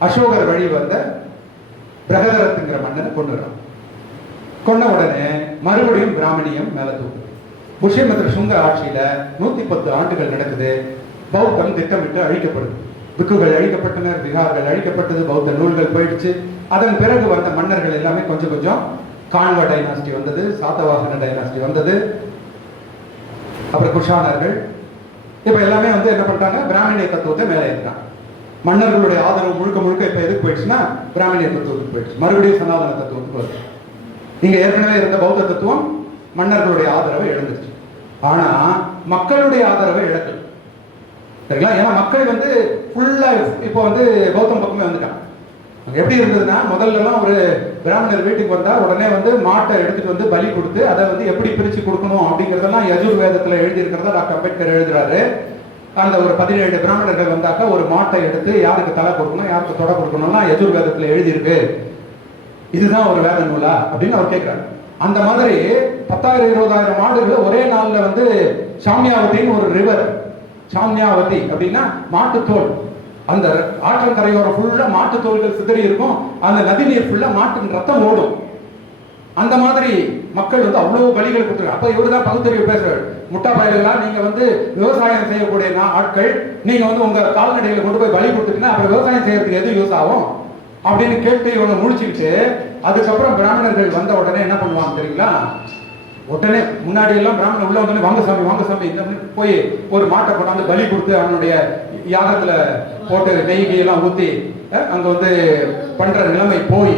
அசோகர் வழி வந்த பிரகதரத்துங்கிற மன்னனை கொண்டுறான். கொண்ட உடனே மறுபடியும் பிராமணியம் மேல தூக்கு. புஷ்யமித்ர சுங்க ஆட்சியில 110 ஆண்டுகள் நடக்குது. பௌத்தம் திட்டமிட்டு அழிக்கப்படுது. பிக்குகள் அழிக்கப்பட்டனர், விகார்கள் அழிக்கப்பட்டது, பௌத்த நூல்கள் போயிடுச்சு. அதன் பிறகு வந்த மன்னர்கள் எல்லாமே கொஞ்சம் கொஞ்சம், கான்வா டைனாஸ்டி வந்தது, சாத்தவாகன டைனாஸ்டி வந்தது, அப்புறம் குஷானர்கள், இப்ப எல்லாமே வந்து என்ன பண்றாங்க, பிராமணிய தத்துவத்தை மேலே ஏற்றுறாங்க. மன்னர்களுடைய ஆதரவு முழுக்க முழுக்க இப்ப எதுக்கு போயிடுச்சுன்னா பிராமணிய தத்துவத்துக்கு போயிடுச்சு, மறுபடியும் சனாதன தத்துவத்துக்கு வருது. இங்க ஏற்கனவே இருந்த பௌத்த தத்துவம் மன்னர்களுடைய ஆதரவை இழந்துச்சு. ஆனா மக்களுடைய ஆதரவை இழக்கல, சரிங்களா? ஏன்னா மக்கள் வந்து ஃபுல்லா இப்போ வந்து கௌதம் பக்கமே வந்துட்டாங்க. எப்படி இருந்ததுன்னா, முதல்ல எல்லாம் ஒரு பிராமணர் வீட்டுக்கு வந்தா உடனே வந்து மாட்டை எடுத்துட்டு வந்து பலி கொடுத்து அதை வந்து எப்படி பிரிச்சு கொடுக்கணும் அப்படிங்கறதெல்லாம் யஜுர்வேதத்துல எழுதி இருக்கிறதா டாக்டர் அம்பேத்கர் எழுதுறாரு. அந்த ஒரு 17 பிராமணர்கள் வந்தாக்கா ஒரு மாட்டை எடுத்து யாருக்கு தலை கொடுக்கணும் யாருக்கு தொட கொடுக்கணும்லாம் யஜுர்வேதத்துல எழுதி இருக்கு. இதுதான் ஒரு வேத நூலா அப்படின்னு அவர் கேட்கிறாரு. அந்த மாதிரி 10,000-20,000 மாடுகளை ஒரே நாள்ல வந்து சாமியாவதின்னு ஒரு ரிவர், சாமியாவதி அப்படின்னா மாட்டுத்தோல், அந்த ஆற்றல் கரையோரம் ஃபுல்லா மாட்டு தோல்கள் சிதறி இருக்கும், அந்த நதி நீர் ஃபுல்லா மாட்டின் ரத்தம் ஓடும். அந்த மாதிரி மக்கள் வந்து அவ்வளவு பலிகள் கொடுத்துருக்காங்க. அப்ப இவருதான் பகுத்தறிவு பேசுறாரு, முட்டா பயல்களா நீங்க வந்து விவசாயம் செய்யக்கூடிய ஆட்கள், நீங்க வந்து உங்க கால்நடைகளை கொண்டு போய் பலி கொடுத்துட்டீங்கன்னா அப்புறம் விவசாயம் செய்யறதுக்கு எது யூஸ் ஆகும் அப்படின்னு கேட்டு இவங்க முடிச்சுக்கிட்டு, அதுக்கப்புறம் பிராமணர்கள் வந்த உடனே என்ன பண்ணுவாங்க தெரியுங்களா? உடனே முன்னாடி எல்லாம் பிராமணன் உள்ள வந்து வாங்க சாமி இந்த போய் ஒரு மாட்டை கொண்டாந்து பலி கொடுத்து அவனுடைய யாகத்துல போட்டு நெய் எல்லாம் ஊத்தி அங்க வந்து பண்ற நிலைமை போய்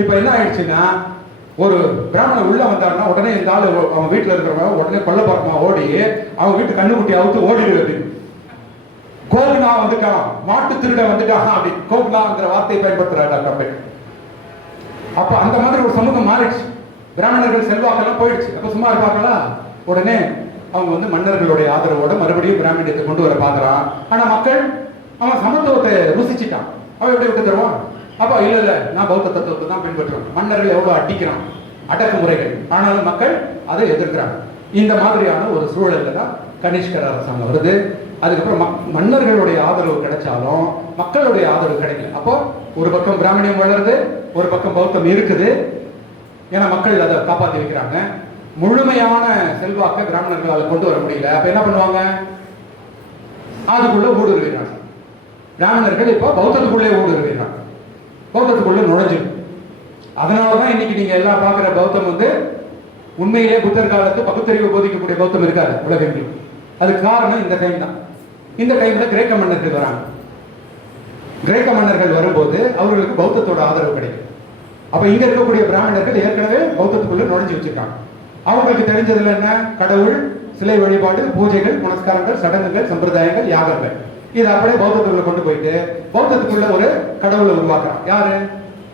இப்ப என்ன ஆயிடுச்சுன்னா, ஒரு பிராமணன் உள்ள வந்தாருன்னா உடனே இந்த ஆளு அவன் வீட்டுல இருக்கிறவங்க உடனே கொல்ல பார்க்கமா ஓடி அவன் வீட்டு கண்ணுக்குட்டி அவுத்து ஓடிடுவது. கோகுனா வந்துட்டான், மாட்டு திருட வந்துட்டான் அப்படி கோகுனாங்கிற வார்த்தையை பயன்படுத்துறாரு டாக்டர் அம்பேத்கர். அப்ப அந்த மாதிரி ஒரு சமூகம் மாறிடுச்சு, பிராமணர்கள் செல்வாக்கெல்லாம் போயிடுச்சு. அப்ப சும்மா இருப்பாங்களா? உடனே அவங்க வந்து மன்னர்களுடைய ஆதரவோட மறுபடியும் பிராமணியத்தை கொண்டு வர பாக்குறான். ஆனா மக்கள் அவன் சமத்துவத்தை ருசிச்சுட்டான், அவன் எப்படி விட்டு தருவான்? அப்ப இல்ல நான் பௌத்த தத்துவத்தை தான் பின்பற்றுவேன். மன்னர்கள் எவ்வளவு அடிக்கிறான், அடக்குமுறைகள், ஆனாலும் மக்கள் அதை எதிர்க்கிறாங்க. இந்த மாதிரியான ஒரு சூழல்ல தான் கனிஷ்கர் அரசாங்கம் வருது. அதுக்கப்புறம் மன்னர்களுடைய ஆதரவு கிடைச்சாலும் மக்களுடைய ஆதரவு கிடைக்கல. அப்போ ஒரு பக்கம் பிராமணியம் வளருது, ஒரு பக்கம் பௌத்தம் இருக்குது. ஏன்னா மக்கள் அதை காப்பாற்றி வைக்கிறாங்க. முழுமையான செல்வாக்கை பிராமணர்களால் கொண்டு வர முடியல. அப்ப என்ன பண்ணுவாங்க? அதுக்குள்ள ஊடுருவினாங்க பிராமணர்கள். இப்போ பௌத்தத்துக்குள்ளே ஊடுருவினாங்க, பௌத்தத்துக்குள்ள நுழைஞ்சு. அதனாலதான் இன்னைக்கு நீங்க எல்லாம் பார்க்கிற பௌத்தம் வந்து உண்மையிலே புத்தர் காலத்து பகுத்தறிவு போதிக்கக்கூடிய பௌத்தம் இருக்காது உலகெங்கிலும். அதுக்கு காரணம் இந்த டைம் தான். இந்த டைம்ல கிரேக்க மன்னர்கள் வராங்க. கிரேக்க மன்னர்கள் வரும்போது அவர்களுக்கு பௌத்தத்தோட ஆதரவு கிடைக்கும். அப்ப இங்க இருக்கக்கூடிய பிராமணர்கள் ஏற்கனவே பௌத்தத்துக்குள்ள நுழைஞ்சு வச்சிருக்காங்க. அவங்களுக்கு தெரிஞ்சதுல என்ன? கடவுள், சிலை வழிபாடு, பூஜைகள், புனஸ்காரங்கள், சடங்குகள், சம்பிரதாயங்கள், யாகங்கள். இது அப்படியே பௌத்தத்துக்குள்ள கொண்டு போயிட்டு பௌத்தத்துக்குள்ள ஒரு கடவுளை உருவாக்குறான். யாரு?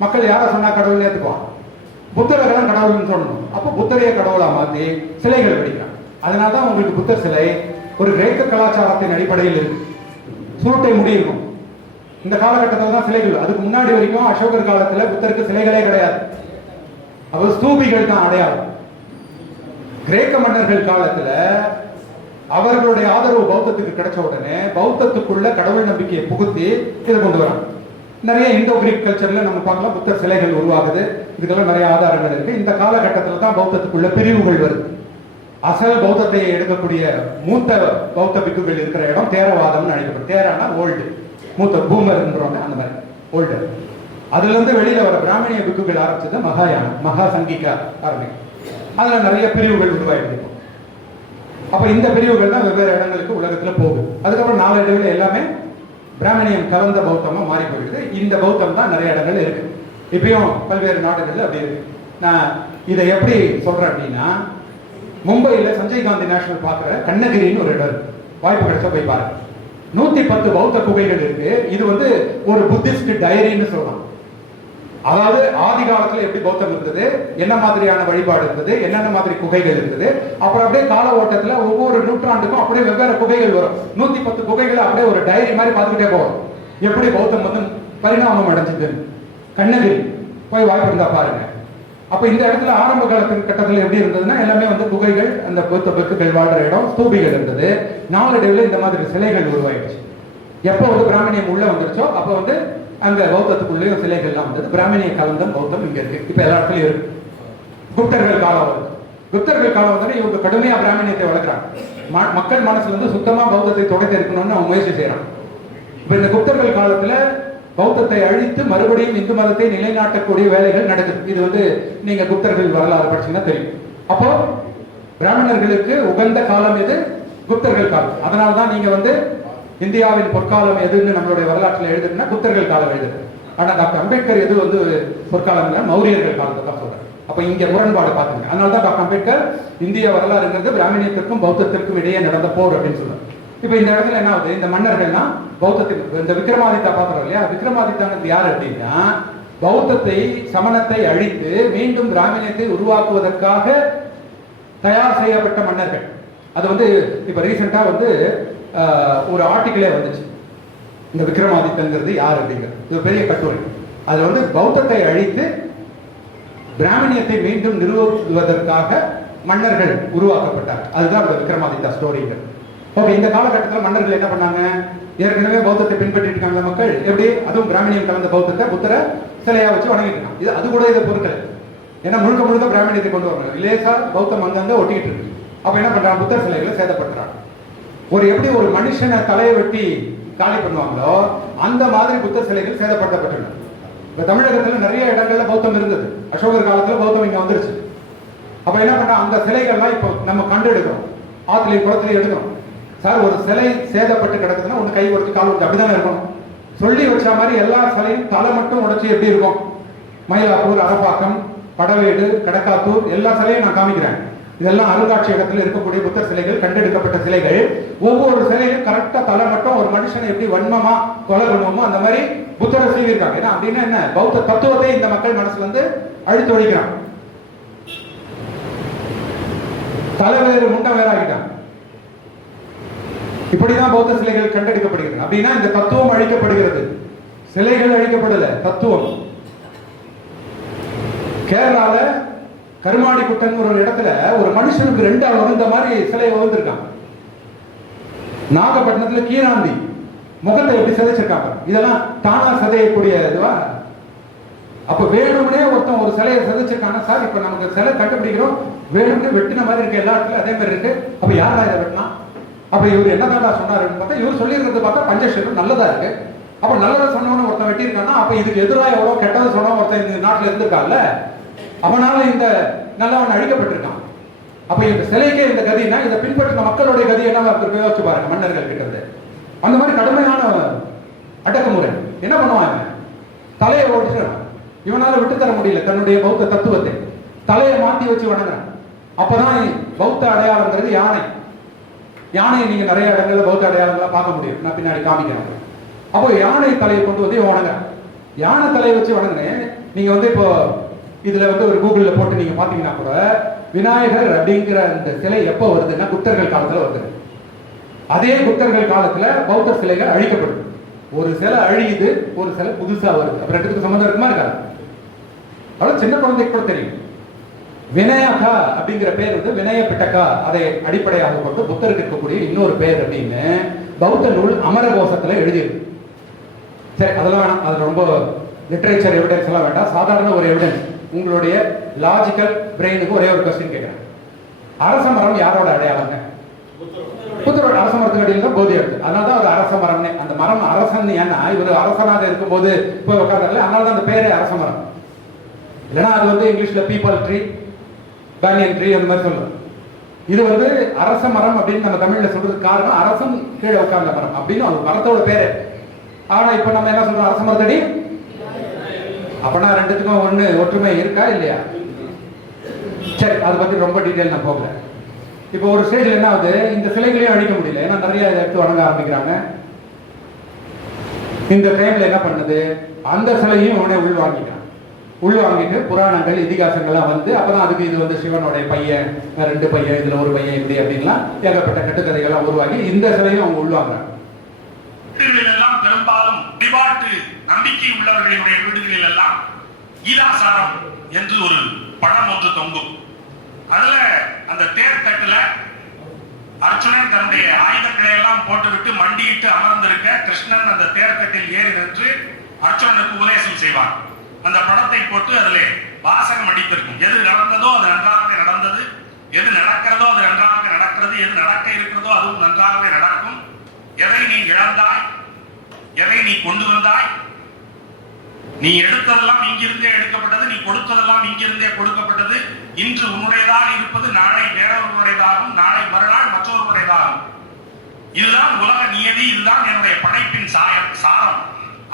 மக்கள் யார சொன்னா கடவுள் ஏத்துக்குவான்? புத்தரை தான் கடவுள்னு சொல்லணும். அப்ப புத்தரைய கடவுளா மாத்தி சிலைகள் வடிக்கிறான். அதனாலதான் உங்களுக்கு புத்தர் சிலை ஒரு கிரேக்க கலாச்சாரத்தின் அடிப்படையில் இருக்கு. சுருட்டை முடியும் இந்த காலகட்டத்தில் தான் சிலைகள். அதுக்கு முன்னாடி வரைக்கும் அசோகர் காலத்துல புத்தருக்கு சிலைகளே கிடையாது, அவர் ஸ்தூபிகள் தான் அடையாளம். கிரேக்க மன்னர்கள் காலத்துல அவர்களுடைய ஆதரவு பௌத்தத்துக்கு கிடைச்ச உடனே பௌத்தத்துக்குள்ள கடவுள் நம்பிக்கையை புகுத்தி இதை கொண்டு வராங்க. நிறைய இந்தோ கிரீக் கல்ச்சர்ல நம்ம பார்க்கலாம் புத்தர் சிலைகள் உருவாகுது. இதுக்கெல்லாம் நிறைய ஆதாரங்கள் இருக்கு. இந்த காலகட்டத்தில் தான் பௌத்தத்துக்குள்ள பிரிவுகள் வருது. அசல் பௌத்தத்தை எடுக்கக்கூடிய மூத்த பௌத்த பிக்குகள் இருக்கிற இடம் தேரவாதம்னு அழைக்கப்படும். தேரானா ஓல்டு, மூத்த பூமர்ன்றவங்க, அந்த மாதிரி ஓல்டு. அதுல இருந்து வெளியில வர பிராமணிய பிக்குகள் ஆரம்பிச்சது மகாயானம், மகா சங்கிகா ஆரம்பிக்கும். அதுல நிறைய பிரிவுகள் உருவாயிருக்கு. அப்ப இந்த பிரிவுகள் தான் வெவ்வேறு இடங்களுக்கு உலகத்துல போகுது. அதுக்கப்புறம் நாளடைவில் எல்லாமே பிராமணியம் கலந்த பௌத்தமா மாறி போயிடுது. இந்த பௌத்தம் தான் நிறைய இடங்கள் இருக்கு. இப்பயும் பல்வேறு நாடுகள்ல அப்படி இருக்கு. நான் இதை எப்படி சொல்றேன் அப்படின்னா, மும்பையில சஞ்சய் காந்தி நேஷனல் பார்க்குற கண்ணகிரின்னு ஒரு இடம் இருக்கு. வாய்ப்பு கிடைச்சா போய் பாருங்க. 110 பௌத்த குகைகள் இருக்கு. இது வந்து ஒரு புத்திஸ்ட் டைரின்னு சொல்லலாம். அதாவது ஆதி காலத்துல எப்படி பௌத்தம் இருந்தது, என்ன மாதிரியான வழிபாடு இருந்தது, என்னென்ன மாதிரி குகைகள் இருந்தது, அப்புறம் அப்படியே கால ஓட்டத்துல ஒவ்வொரு நூற்றாண்டுக்கும் அப்படியே வெவ்வேறு குகைகள் வரும். 110 குகைகளை அப்படியே ஒரு டைரி மாதிரி பார்த்துக்கிட்டே போகும், எப்படி பௌத்தம் வந்து பரிணாமம் அடைஞ்சது. கண்ணகிரி போய் வாய்ப்பு இருந்தா பாருங்க. அப்ப இந்த இடத்துல ஆரம்ப காலத்தின் கட்டத்தில் எப்படி இருந்ததுன்னா எல்லாமே வந்து குகைகள், அந்த பௌத்த பிக்குகள் வாழ்ற இடம், ஸ்தூபிகள் இருந்தது. நாளடைவில் இந்த மாதிரி சிலைகள் உருவாயிடுச்சு. எப்போ வந்து பிராமணியம் உள்ள வந்துருச்சோ அப்போ வந்து அங்க பௌத்தத்துக்குள்ளேயும் சிலைகள்லாம் வந்தது. பிராமணிய கலந்தம் பௌத்தம் இங்க இருக்கு. இப்ப எல்லா இடத்துலயும் இருக்கு. குப்தர்கள் காலம் வருது. குப்தர்கள் காலம் வந்தோடனே இவங்க கடுமையா பிராமணியத்தை வளர்க்குறாங்க. மக்கள் மனசுல இருந்து சுத்தமா பௌத்தத்தை தொடர்ந்து இருக்கணும்னு அவங்க முயற்சி செய்யறாங்க. இப்ப இந்த குப்தர்கள் காலத்துல பௌத்தத்தை அழித்து மறுபடியும் இந்து மதத்தை நிலைநாட்டக்கூடிய வேலைகள் நடக்குது. இது வந்து நீங்க குப்தர்கள் வரலாறு படிச்சீங்கன்னா தெரியும். அப்போ பிராமணர்களுக்கு உகந்த காலம் எது? குப்தர்கள் காலம். அதனால தான் நீங்க வந்து இந்தியாவின் பொற்காலம் எதுன்னு நம்மளுடைய வரலாற்றில் எழுதுனா குப்தர்கள் காலம் எழுதுது. ஆனா டாக்டர் அம்பேத்கர் எது வந்து பொற்காலம், மௌரியர்கள் காலத்தை தான் சொல்றாரு. அப்ப இங்க முரண்பாடு பாத்துங்க. அதனால தான் டாக்டர் அம்பேத்கர் இந்திய வரலாறுங்கிறது பிராமணியத்திற்கும் பௌத்தத்திற்கும் இடையே நடந்த போர் அப்படின்னு சொல்றாரு. இப்ப இந்த இடத்துல என்ன ஆகுது, இந்த மன்னர்கள்னா பௌத்தத்துக்கு இந்த விக்ரமாதித்தா பாக்குறோம் இல்லையா, விக்ரமாதித்தானது யார் அப்படின்னா பௌத்தத்தை சமணத்தை அழித்து மீண்டும் பிராமணியத்தை உருவாக்குவதற்காக தயார் செய்யப்பட்ட மன்னர்கள். அது வந்து இப்ப ரீசெண்டா வந்து ஒரு ஆர்டிகிளே வந்துச்சு, இந்த விக்ரமாதித்தங்கிறது யார் அப்படிங்கிறது. இது பெரிய கட்டுரை. அது வந்து பௌத்தத்தை அழித்து பிராமணியத்தை மீண்டும் நிறுவுவதற்காக மன்னர்கள் உருவாக்கப்பட்டார். அதுதான் இந்த விக்ரமாதித்தா ஸ்டோரிங்க. ஓகே, இந்த காலகட்டத்தில் மன்னர்கள் என்ன பண்ணாங்க, ஏற்கனவே பௌத்தத்தை பின்பற்றிட்டு இருக்காங்க மக்கள், எப்படி அதுவும் பிராமணியம் கலந்த பௌத்தத்தை புத்தரை சிலையா வச்சு வணங்கிட்டு இருக்காங்க. இது அது கூட இதை பொருட்கள் ஏன்னா முழுக்க முழுக்க பிராமணியத்தை கொண்டு வரணும். லேசா பௌத்தம் அங்கங்க ஒட்டிக்கிட்டு இருக்கு. அப்ப என்ன பண்றாங்க, புத்தர் சிலைகளை சேதப்படுத்துறாங்க. ஒரு எப்படி ஒரு மனுஷனை தலையை வெட்டி காலி பண்ணுவாங்களோ அந்த மாதிரி புத்தர் சிலைகள் சேதப்படுத்தப்பட்டன. இப்ப தமிழகத்துல நிறைய இடங்கள்ல பௌத்தம் இருந்தது. அசோகர் காலத்துல பௌத்தம் இங்க வந்துருச்சு. அப்ப என்ன பண்றோம், அந்த சிலைகள்லாம் இப்போ நம்ம கண்டு எடுக்கிறோம், ஆத்துலயும் குளத்திலையும் எடுக்கிறோம். சார் ஒரு சிலை சேதப்பட்டு கிடக்குதுன்னா ஒன்று கை உடைச்சு கால் உடைச்சு அப்படிதானே இருக்கும். சொல்லி வச்ச மாதிரி எல்லா சிலையும் தலை மட்டும் உடைச்சு எப்படி இருக்கும், மயிலாப்பூர், அரப்பாக்கம், படவேடு, கடக்காத்தூர் எல்லா சிலையும் நான் காமிக்கிறேன். இதெல்லாம் அருங்காட்சியகத்தில் இருக்கக்கூடிய புத்தர் சிலைகள், கண்டெடுக்கப்பட்ட சிலைகள். ஒவ்வொரு சிலையும் கரெக்டா தலை மட்டும் ஒரு மனுஷனை எப்படி வன்மமா கொலை பண்ணுவோமோ அந்த மாதிரி புத்தரை செய்திருக்காங்க. ஏன்னா அப்படின்னா என்ன, பௌத்த தத்துவத்தை இந்த மக்கள் மனசுல வந்து அழித்து ஒழிக்கிறான். தலை வேறு முண்டை வேற ஆகிட்டாங்க. இப்படிதான் பௌத்த சிலைகள் கண்டெடுக்கப்படுகிறது. அப்படின்னா இந்த தத்துவம் அழிக்கப்படுகிறது, சிலைகள் அழிக்கப்படல, தத்துவம். கேரளால கருமாடி குட்டன் ஒரு இடத்துல ஒரு மனுஷனுக்கு 2 வகுந்த மாதிரி சிலையை வகுந்திருக்காங்க. நாகப்பட்டினத்துல கீராந்தி முகத்தை எப்படி சிதைச்சிருக்காங்க. இதெல்லாம் தானா சிதையக்கூடிய இதுவா? அப்ப வேணும்னே ஒருத்தன் ஒரு சிலையை சிதைச்சிருக்காங்க. சார் இப்ப நமக்கு சிலை கண்டுபிடிக்கிறோம், வேணும்னே வெட்டின மாதிரி இருக்கு, எல்லா இடத்துலயும் அதே மாதிரி இருக்கு. அப்ப யாரா இதை வெட்டினா? அப்ப இவர் என்னதான் சொன்னாருன்னு பார்த்தா, இவர் சொல்லியிருக்கிறது பார்த்தா பஞ்சசீலம் நல்லதா இருக்கு. அப்ப நல்லதை சொன்னவன ஒருத்தன் வெட்டியிருக்கான்னா அப்ப இதுக்கு எதிராக எவ்வளவு கெட்டது சொன்ன ஒருத்தன் இந்த நாட்டுல இருந்திருக்கான்ல, அவனால இந்த நல்லவன் அழிக்கப்பட்டிருக்கான். அப்ப இந்த சிலைக்கே இந்த கதினா இதை பின்பற்றின மக்களுடைய கதி என்ன யோசிச்சு பாருங்க. மன்னர்கள் கிட்ட அந்த மாதிரி கடுமையான அடக்குமுறை. என்ன பண்ணுவாங்க, தலையை ஓடிச்சிடறான். இவனால விட்டு தர முடியல தன்னுடைய பௌத்த தத்துவத்தை, தலையை மாத்தி வச்சு வணங்குறான். அப்பதான் பௌத்த அடையாளங்கிறது யானை. யானையை நீங்க நிறைய இடங்கள்ல பௌத்த அடையாளங்களா பார்க்க முடியும், நான் பின்னாடி காமிக்கிறேன். அப்போ யானை தலையை கொண்டு வந்து வணங்குறான். யானை தலையை வச்சு வணங்குறேன். நீங்க வந்து இப்போ இதுல வந்து ஒரு கூகுள்ல போட்டு நீங்க பாத்தீங்கன்னா கூட விநாயகர் அப்படிங்கிற இந்த சிலை எப்போ வருதுன்னா குப்தர்கள் காலத்துல வருது. அதே குப்தர்கள் காலத்துல பௌத்த சிலைகள் அழிக்கப்படுது. ஒரு சிலை அழியுது, ஒரு சிலை புதுசா வருது. அப்ப ரெண்டுத்துக்கு சம்பந்தம் இருக்குமா இருக்காது? அவ்வளவு சின்ன குழந்தைக்கு கூட தெரியும். வினயகா அப்படிங்கிற பேர் வந்து வினய பிட்டகா, அதை அடிப்படையாக கொண்டு புத்தருக்கு இருக்கக்கூடிய இன்னொரு பேர் அப்படின்னு பௌத்த நூல் அமரகோசத்துல எழுதியிருக்கு. சரி, அதெல்லாம் வேணாம், அதுல ரொம்ப லிட்டரேச்சர் எவிடன்ஸ் எல்லாம் வேண்டாம். சாதாரண ஒரு எவிடன்ஸ், உங்களுடைய லாஜிக்கல் பிரெயினுக்கு ஒரே ஒரு கொஸ்டின் கேட்கிறேன். அரச மரம் யாரோட அடையாளங்க? புத்தரோட. அரச மரத்துக்கு அடியில் தான் போதி எடுத்து, அதனால தான் ஒரு அரச மரம்னே. அந்த மரம் அரசன், ஏன்னா இவர் அரசனாக இருக்கும்போது போய் உட்கார்ந்தாரு, அதனால தான் அந்த பேரே அரச மரம். இல்லைன்னா அது வந்து இங்கிலீஷ்ல பீப்பல் ட்ரீ, பேனியன் ட்ரீ அந்த மாதிரி சொல்லுவோம். இது வந்து அரச மரம் அப்படின்னு நம்ம தமிழ்ல சொல்றதுக்கு காரணம் அரசன் கீழே உட்கார்ந்த மரம் அப்படின்னு அது மரத்தோட பேரு. ஆனா இப்ப நம்ம என்ன சொல்றோம், அரச மரத்தடி. அப்பனா ரெண்டுத்துக்கும் ஒண்ணு ஒற்றுமை இருக்கா இல்லையா? சரி, அதை பத்தி ரொம்ப டீடைல் நான் போகல. இப்போ ஒரு ஸ்டேஜ்ல என்ன ஆகுது, இந்த சிலைகளையும் அழிக்க முடியல, ஏன்னா நிறைய எடுத்து வணங்க ஆரம்பிக்கிறாங்க. இந்த டைம்ல என்ன பண்ணுது, அந்த சிலையும் உடனே உள்வாங்கிட்டு புராணங்கள் இதிகாசங்கள்லாம் வந்து அப்பதான் அதுக்கு இது வந்து சிவனுடைய பையன், 2 பையன், இதுல ஒரு பையன், இப்படி அப்படின்லாம் ஏகப்பட்ட கட்டுக்கதைகள்லாம் உருவாக்கி இந்த சிலையும் அவங்க உள்வாங்குறாங்க. எல்லாம் பெரும்பாலும் வழிபாட்டு நம்பிக்கை உள்ளவர்களுடைய வீடுகளில் எல்லாம் ஈராசாரம் என்று ஒரு படம் ஒன்று தொங்கும். அதுல அந்த தேர்தட்டுல அர்ஜுனன் தன்னுடைய ஆயுதங்களை எல்லாம் போட்டுவிட்டு மண்டியிட்டு அமர்ந்திருக்க கிருஷ்ணன் அந்த தேர்தட்டில் ஏறி நின்று அர்ஜுனனுக்கு உபதேசம் செய்வார். அந்த படத்தை போட்டு அதுல வாசகம் அடித்திருக்கும். எது நடந்ததோ அது நன்றாக நடந்தது, எது நடக்கிறதோ அது நன்றாக நடக்கிறது, எது நடக்க இருக்கிறதோ அதுவும் நன்றாகவே நடக்கும். எதை நீ இழந்தாய், எதை நீ கொண்டு வந்தாய், நீ எடுத்ததெல்லாம் இங்கிருந்தே எடுக்கப்பட்டது, நீ கொடுத்ததெல்லாம் இங்கிருந்தே கொடுக்கப்பட்டது. இன்று உன்னுடையதாக இருப்பது நாளை வேறொருவருடையதாகும், நாளை மறுநாள் மற்றொருவருடையதாகும். இதுதான் உலக நியதி, இதுதான் என்னுடைய படைப்பின் சாரம்,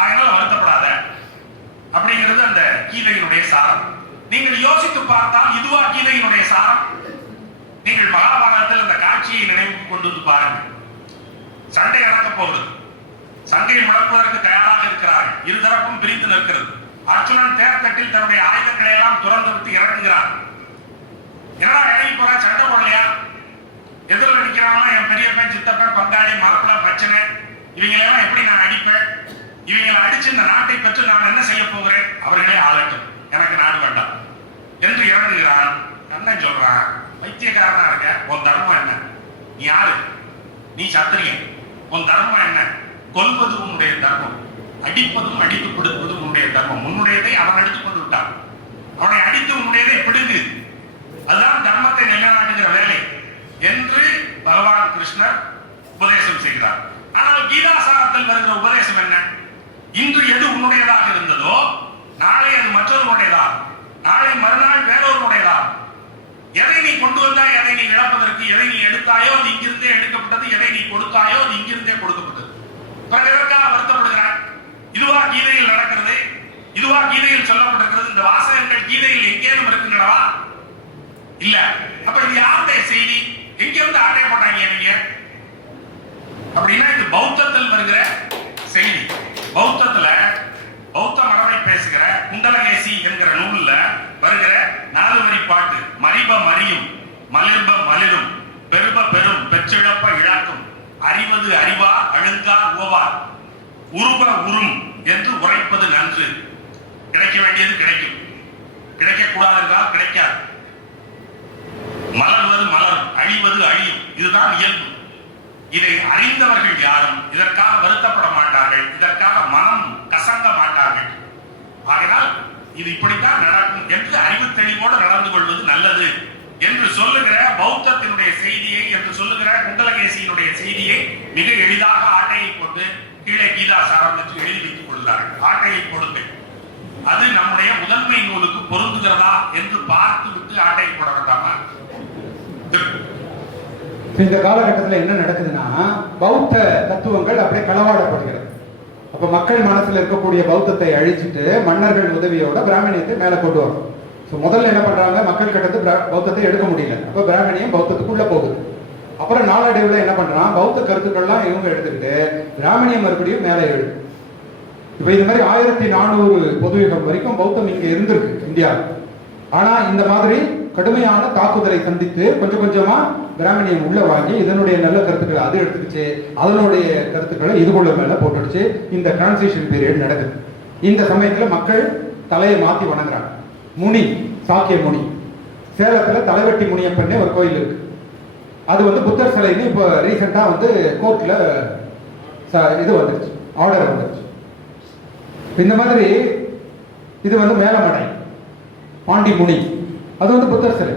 அதனால வருத்தப்படாத அப்படிங்கிறது அந்த கீதையினுடைய சாரம். நீங்கள் யோசித்து பார்த்தால் இதுவா கீதையினுடைய சாரம்? நீங்கள் மகாபாரதத்தில் அந்த காட்சியை நினைவுக்கு கொண்டு வந்து பாருங்கள். சண்டை நடக்க போகுது, சண்டையை முடக்குவதற்கு தயாராக இருக்கிறார்கள், இருதரப்பும் பிரித்து நிற்கிறது. அர்ஜுனன் தேர்தட்டில் தன்னுடைய ஆயுதங்களை எல்லாம் துறந்து விட்டு இறங்குகிறார். என்னடா இறங்கி போற, சண்டை போடலையா? எதிரில் நிற்கிறாங்களா என் பெரியப்பன், சித்தப்பன், பங்காளி, மாப்பிள்ள, பிரச்சனை, இவங்களெல்லாம் எப்படி நான் அடிப்பேன்? இவங்களை அடிச்சு இந்த நாட்டை பெற்று நான் என்ன செய்ய போகிறேன்? அவர்களே ஆளட்டும், எனக்கு நாடு வேண்டாம் என்று இறங்குகிறான். அண்ணன் சொல்றான், பைத்தியக்காரனா இருக்க, உன் தர்மம் என்ன? நீ யாரு? நீ சத்திரியன், உன் தர்மம் என்ன? கொல்வது உன்னுடைய தர்மம், அடிப்பதும் அடித்து கொடுப்பதும் உன்னுடைய தர்மம். உன்னுடையதை அவன் எடுத்துக்கொண்டு விட்டான், அவனை அடித்து உன்னுடையதை பிடுங்கு, அதுதான் தர்மத்தை நிலைநாட்டுகிற வேலை என்று பகவான் கிருஷ்ணர் உபதேசம் செய்கிறார். ஆனால் கீதாசாரத்தில் வருகிற உபதேசம் என்ன? இன்று எது உன்னுடையதாக இருந்ததோ நாளை அது மற்றொருடையதா, நாளை மறுநாள் வேறொருடையதா. எதை நீ கொண்டு வந்தாய், எதை நீ இழப்பதற்கு, எதை நீ எடுத்தாயோ அது இங்கிருந்தே எடுக்கப்பட்டது, எதை நீ கொடுத்தாயோ அது இங்கிருந்தே கொடுக்கப்பட்டது. பிறகு எதற்காக வருத்தப்படுகிறாய்? இதுவா கீதையில் நடக்கிறது? இதுவா கீதையில் சொல்லப்பட்டிருக்கிறது? இந்த வாசகங்கள் கீதையில் எங்கேயும் இருக்கின்றனவா? இல்ல. அப்ப இது யாருடைய செய்தி? எங்கிருந்து ஆட்டை போட்டாங்க நீங்க? அப்படின்னா இது பௌத்தத்தில் வருகிற செய்தி. பௌத்தத்துல பௌத்த மரபை பேசுகிற குண்டலகேசி என்கிற நூல்ல வருகிற 4 வரி பாட்டு, மரிப மரியும், மலிர்ப மலிரும், பெருப பெரும், பெற்றிழப்ப இழக்கும், அறிவது அறிவார், அழுங்கார் உவவார், உருப உரும் என்று உரைப்பது நன்று. கிடைக்க வேண்டியது கிடைக்கும், கிடைக்க கூடாது என்றால் கிடைக்காது. மலர்வது மலரும், அழிவது அழியும், இதுதான் இயல்பு. இதை அறிந்தவர்கள் யாரும் இதற்காக வருத்தப்பட மாட்டார்கள், இதற்காக மனம் கசங்க மாட்டார்கள். ஆகையால் இது இப்படித்தான் நடக்கும் என்று அறிவு தெளிவோடு நடந்து கொள்வது நல்லது என்று சொல்லுகிற பௌத்தத்தினுடைய செய்தியை, என்று சொல்லுகிற குண்டலகேசியினுடைய செய்தியை மிக எளிதாக ஆட்டையை கொண்டு கீழே கீதாசாரம் என்று எழுதி வைத்துக் கொள்கிறார்கள். ஆட்டையை கொடுங்கள், அது நம்முடைய முதன்மை நூலுக்கு பொருந்துகிறதா என்று பார்த்து விட்டு ஆட்டையை போட வேண்டாமா? இந்த காலகட்டத்தில் என்ன நடக்குதுன்னா, பௌத்த தத்துவங்கள் அப்படியே களவாடப்படுகிறது. அப்ப மக்கள் மனசுல இருக்கக்கூடிய பௌத்தத்தை அழிச்சிட்டு மன்னர்கள் உதவியோட பிராமணியத்தை மேல கொண்டு வரும். முதல்ல என்ன பண்றாங்க, மக்கள் கிட்ட பௌத்தத்தை எடுக்க முடியல, அப்ப பிராமணியம் பௌத்தத்துக்குள்ள போகுது. அப்புறம் நாளடைவில் என்ன பண்றான், பௌத்த கருத்துக்கள்லாம் இவங்க எடுத்துக்கிட்டு பிராமணியம் மறுபடியும் மேலே எழுது. இப்ப இந்த மாதிரி 1400 பொதுயுகம் வரைக்கும் பௌத்தம் இங்க இருந்திருக்கு இந்தியாவில். ஆனா இந்த மாதிரி கடுமையான தாக்குதலை சந்தித்து கொஞ்சம் கொஞ்சமா பிராமணியம் உள்ள வாங்கி இதனுடைய நல்ல கருத்துக்களை அது எடுத்துக்கிச்சு, அதனுடைய கருத்துக்களை இதுக்குள்ள மேல போட்டுடுச்சு. இந்த டிரான்சிஷன் பீரியட் நடக்குது. இந்த சமயத்துல மக்கள் தலையை மாத்தி வணங்குறாங்க. முனி, சாக்கிய முனி, சேலத்துல தலைவட்டி முனியப்பண்ணே ஒரு கோயில் இருக்கு. அது புத்தர் சிலைன்னு இப்போ ரீசெண்டா கோர்ட்ல இது வந்துருச்சு, ஆர்டர் வந்துருச்சு. இந்த மாதிரி இது மேலமடை பாண்டி முனி, அது புத்தர் சிலை.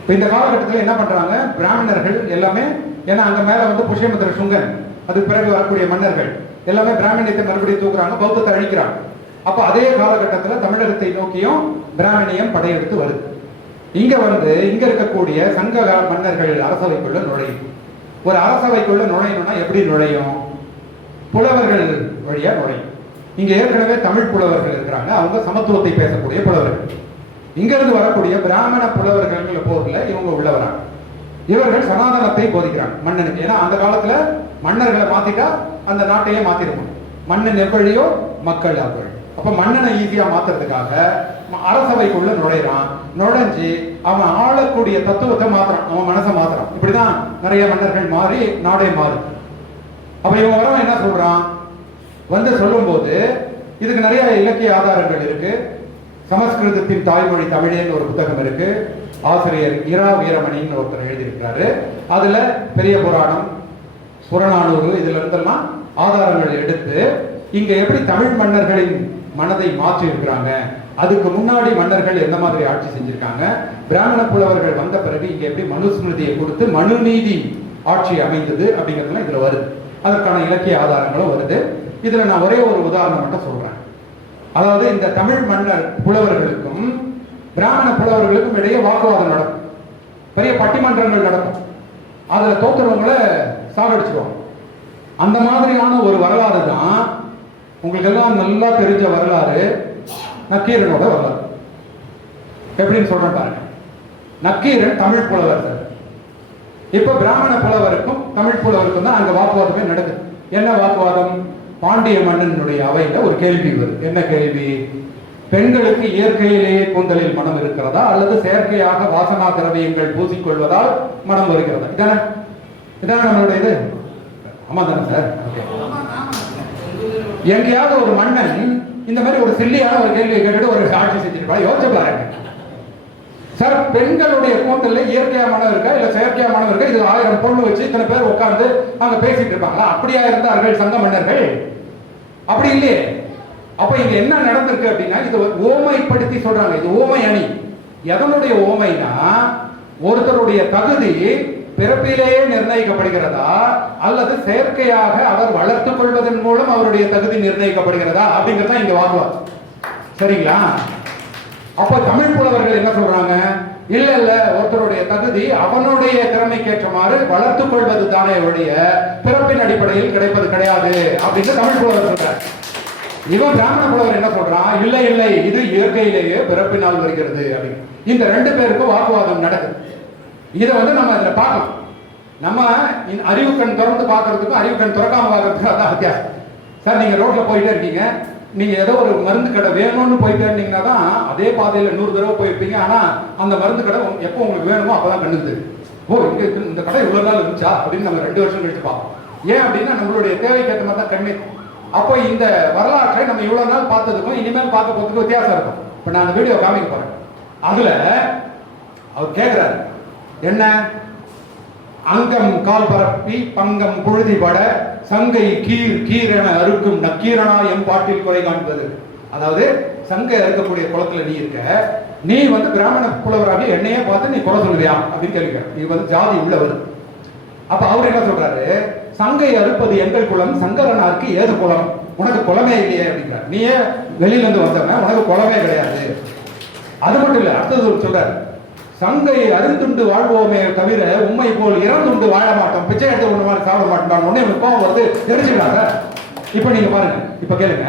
இப்போ இந்த காலகட்டத்தில் என்ன பண்றாங்க, பிராமணர்கள் எல்லாமே, ஏன்னா அங்க மேல புஷ்யமித்திர சுங்கன், அது பிறகு வரக்கூடிய மன்னர்கள் எல்லாமே பிராமணியத்தை மறுபடியும் தூக்குறாங்க, பௌத்தத்தை அழிக்கிறாங்க. அப்ப அதே காலகட்டத்தில் தமிழகத்தை நோக்கியும் பிராமணியம் படையெடுத்து வருது. இங்க இங்க இருக்கக்கூடிய சங்க மன்னர்கள் அரசவைக்குள்ள நுழையும். ஒரு அரசவைக்குள்ள நுழையணும்னா எப்படி நுழையும்? புலவர்கள் வழியா நுழையும். இங்க ஏற்கனவே தமிழ் புலவர்கள் இருக்கிறாங்க, அவங்க சமத்துவத்தை பேசக்கூடிய புலவர்கள். இங்க இருந்து வரக்கூடிய பிராமண புலவர்கள் போர்ல இவங்க உள்ள வராங்க. இவர்கள் சனாதனத்தை போதிக்கிறாங்க மன்னனுக்கு. ஏன்னா அந்த காலத்துல மன்னர்களை மாத்திட்டா அந்த நாட்டையே மாத்திருக்கும். மன்னன் எவ்வழியோ மக்கள் அவ்வழி. அப்ப மன்னனை ஈஸியா மாத்துறதுக்காக அரசவைக்குள்ள நுழைறான். நுழைஞ்சு அவன் ஆளக்கூடிய தத்துவத்தை மாத்துறான், அவன் மனசை மாத்துறான். இப்படிதான் நிறைய மன்னர்கள் மாறி நாடே மாறு. அப்ப இவன் வரவன் என்ன சொல்றான், சொல்லும் போது இதுக்கு நிறைய இலக்கிய ஆதாரங்கள் இருக்கு. சமஸ்கிருதத்தின் தாய்மொழி தமிழேன்னு ஒரு புத்தகம் இருக்கு. ஆசிரியர் இரா வீரமணின்னு ஒருத்தர் எழுதியிருக்கிறாரு. அதுல பெரிய புராணம், புறநானூறு, இதுல இருந்தெல்லாம் ஆதாரங்கள் எடுத்து இங்க எப்படி தமிழ் மன்னர்களின் மனதை மாற்றி இருக்கிறாங்க, அதுக்கு முன்னாடி மன்னர்கள் எந்த மாதிரி ஆட்சி செஞ்சிருக்காங்க, பிராமண புலவர்கள் வந்த பிறகு இங்க எப்படி மனுஸ்மிருதியை கொடுத்து மனுநீதி ஆட்சி அமைந்தது அப்படிங்கிறதுலாம் இதுல வருது. அதற்கான இலக்கிய ஆதாரங்களும் வருது. இதுல நான் ஒரே ஒரு உதாரணம் மட்டும் சொல்றேன். அதாவது இந்த தமிழ் மன்னர் புலவர்களுக்கும் பிராமண புலவர்களுக்கும் இடையே வாக்குவாதம் நடக்கும், பெரிய பட்டிமன்றங்கள் நடக்கும். அதுல தோத்துறவங்களை சாகடிச்சிருவாங்க. அந்த மாதிரியான ஒரு வரலாறு தான் உங்களுக்கு எல்லாம் நல்லா தெரிஞ்ச வரலாறு நக்கீரனோட வரலாறு. எப்படின்னு சொல்றேன் பாருங்க. நக்கீரன் தமிழ் புலவர் சார். இப்ப பிராமண புலவருக்கும் தமிழ் புலவருக்கும் தான் அங்க வாக்குவாதமே நடக்குது. என்ன வாக்குவாதம்? பாண்டிய மன்னனுடைய அவையில ஒரு கேள்வி வருது. என்ன கேள்வி? பெண்களுக்கு இயற்கையிலேயே கூந்தலில் மனம் இருக்கிறதா அல்லது செயற்கையாக வாசனா திரவியங்கள் பூசிக்கொள்வதால் மனம் வருகிறதா? இதானே நம்மளுடைய இது. ஆமா தானே சார்? எங்கேயாவது ஒரு மன்னன் இந்த மாதிரி ஒரு சில்லியான ஒரு கேள்வியை கேட்டுட்டு ஒரு ஆட்சி செஞ்சிருப்பா? யோசிச்சு பாருங்க சார். பெண்களுடைய கூந்தல்ல இயற்கையா மனம் இருக்கா இல்ல செயற்கையா மனம் இருக்கா? இது 1000 பொண்ணு வச்சு இத்தனை பேர் உட்கார்ந்து அங்க பேசிட்டு இருப்பாங்களா? அப்படியா இருந்தார்கள் சங்க மன்னர்கள்? அப்படி இல்லையே. அப்ப இங்க என்ன நடந்திருக்கு அப்படின்னா, இது ஓமைப்படுத்தி சொல்றாங்க. இது ஓமை அணி. எதனுடைய ஓமைனா, ஒருத்தருடைய தகுதி பிறப்பிலேயே நிர்ணயிக்கப்படுகிறதா அல்லது செயற்கையாக அவர் வளர்த்துக் கொள்வதன் மூலம் அவருடைய தகுதி நிர்ணயிக்கப்படுகிறதா அப்படிங்கறத இங்க வாக்குவாதம். சரிங்களா? அப்ப தமிழ் புலவர்கள் என்ன சொல்றாங்க? இல்ல ஒருத்தருடைய தகுதி அவனுடைய திறமைக்கேற்றமாறு வளர்த்துக் கொள்வது தானே ஒழிய பிறப்பின் அடிப்படையில் கிடைப்பது கிடையாது அப்படின்னு தமிழ் புலவர் சொல்றார். இவன் பிராமண புலவர் என்ன சொல்றான்? இல்லை இது இயற்கையிலேயே பிறப்பினால் வருகிறது அப்படின்னு. இந்த 2 பேருக்கும் வாக்குவாதம் நடக்குது. இதை நம்ம இதுல பார்க்கலாம். நம்ம அறிவு கண் திறந்து பார்க்கறதுக்கும் அறிவு கண் திறக்காம பார்க்கறதுக்கும் அதான் வித்தியாசம். சார், நீங்க ரோட்ல போயிட்டே இருக்கீங்க, நீங்க ஏதோ ஒரு மருந்து கடை வேணும்னு போயிட்டே இருந்தீங்கன்னா தான் அதே பாதையில 100 தடவை போயிருப்பீங்க. ஆனா அந்த மருந்து கடை எப்போ உங்களுக்கு வேணுமோ அப்பதான் கண்ணுது. ஓ, இங்க இந்த கடை இவ்வளவு நாள் இருந்துச்சா அப்படின்னு நம்ம 2 வருஷம் கழிச்சு பார்ப்போம். ஏன் அப்படின்னா நம்மளுடைய தேவைக்கு ஏற்ற மாதிரி தான் கண்ணு. அப்போ இந்த வரலாற்றை நம்ம இவ்வளவு நாள் பார்த்ததுக்கும் இனிமேல் பார்க்க போறதுக்கும் வித்தியாசம் இருக்கும். இப்ப நான் அந்த வீடியோ காமிக்க போறேன். அதுல அவர் கேட்கிறாரு, என்ன? அங்கம் கால் பரப்பி பங்கம் புழுதி பட சங்கை கீர் என அறுக்கும் நக்கீரனா எம் பாட்டில் குறை காண்பது. அதாவது சங்கை அறுக்கக்கூடிய குளத்துல நீ இருக்க, நீ பிராமண புலவராக என்னையே பார்த்து நீ குறை சொல்லுவியா அப்படின்னு கேட்க. நீ ஜாதி உள்ளவர். அப்ப அவர் என்ன சொல்றாரு? சங்கை அறுப்பது எங்கள் குலம், சங்கரனாருக்கு ஏது குலம்? உனக்கு குலமே இல்லையே அப்படிங்கிறார். நீயே வெளியில இருந்து வந்தவன, உனக்கு குலமே கிடையாது. அது மட்டும் இல்ல, அடுத்தது சொல்றாரு, சங்கை அருந்துண்டு வாழ்வோமே தவிர உண்மை போல் இறந்துண்டு வாழ மாட்டோம், பிச்சை எடுத்து ஒண்ணு மாதிரி சாப்பிட மாட்டோம். உடனே கோபம் வருது, தெரிஞ்சுக்கலாம் சார். இப்ப நீங்க பாருங்க, இப்ப கேளுங்க.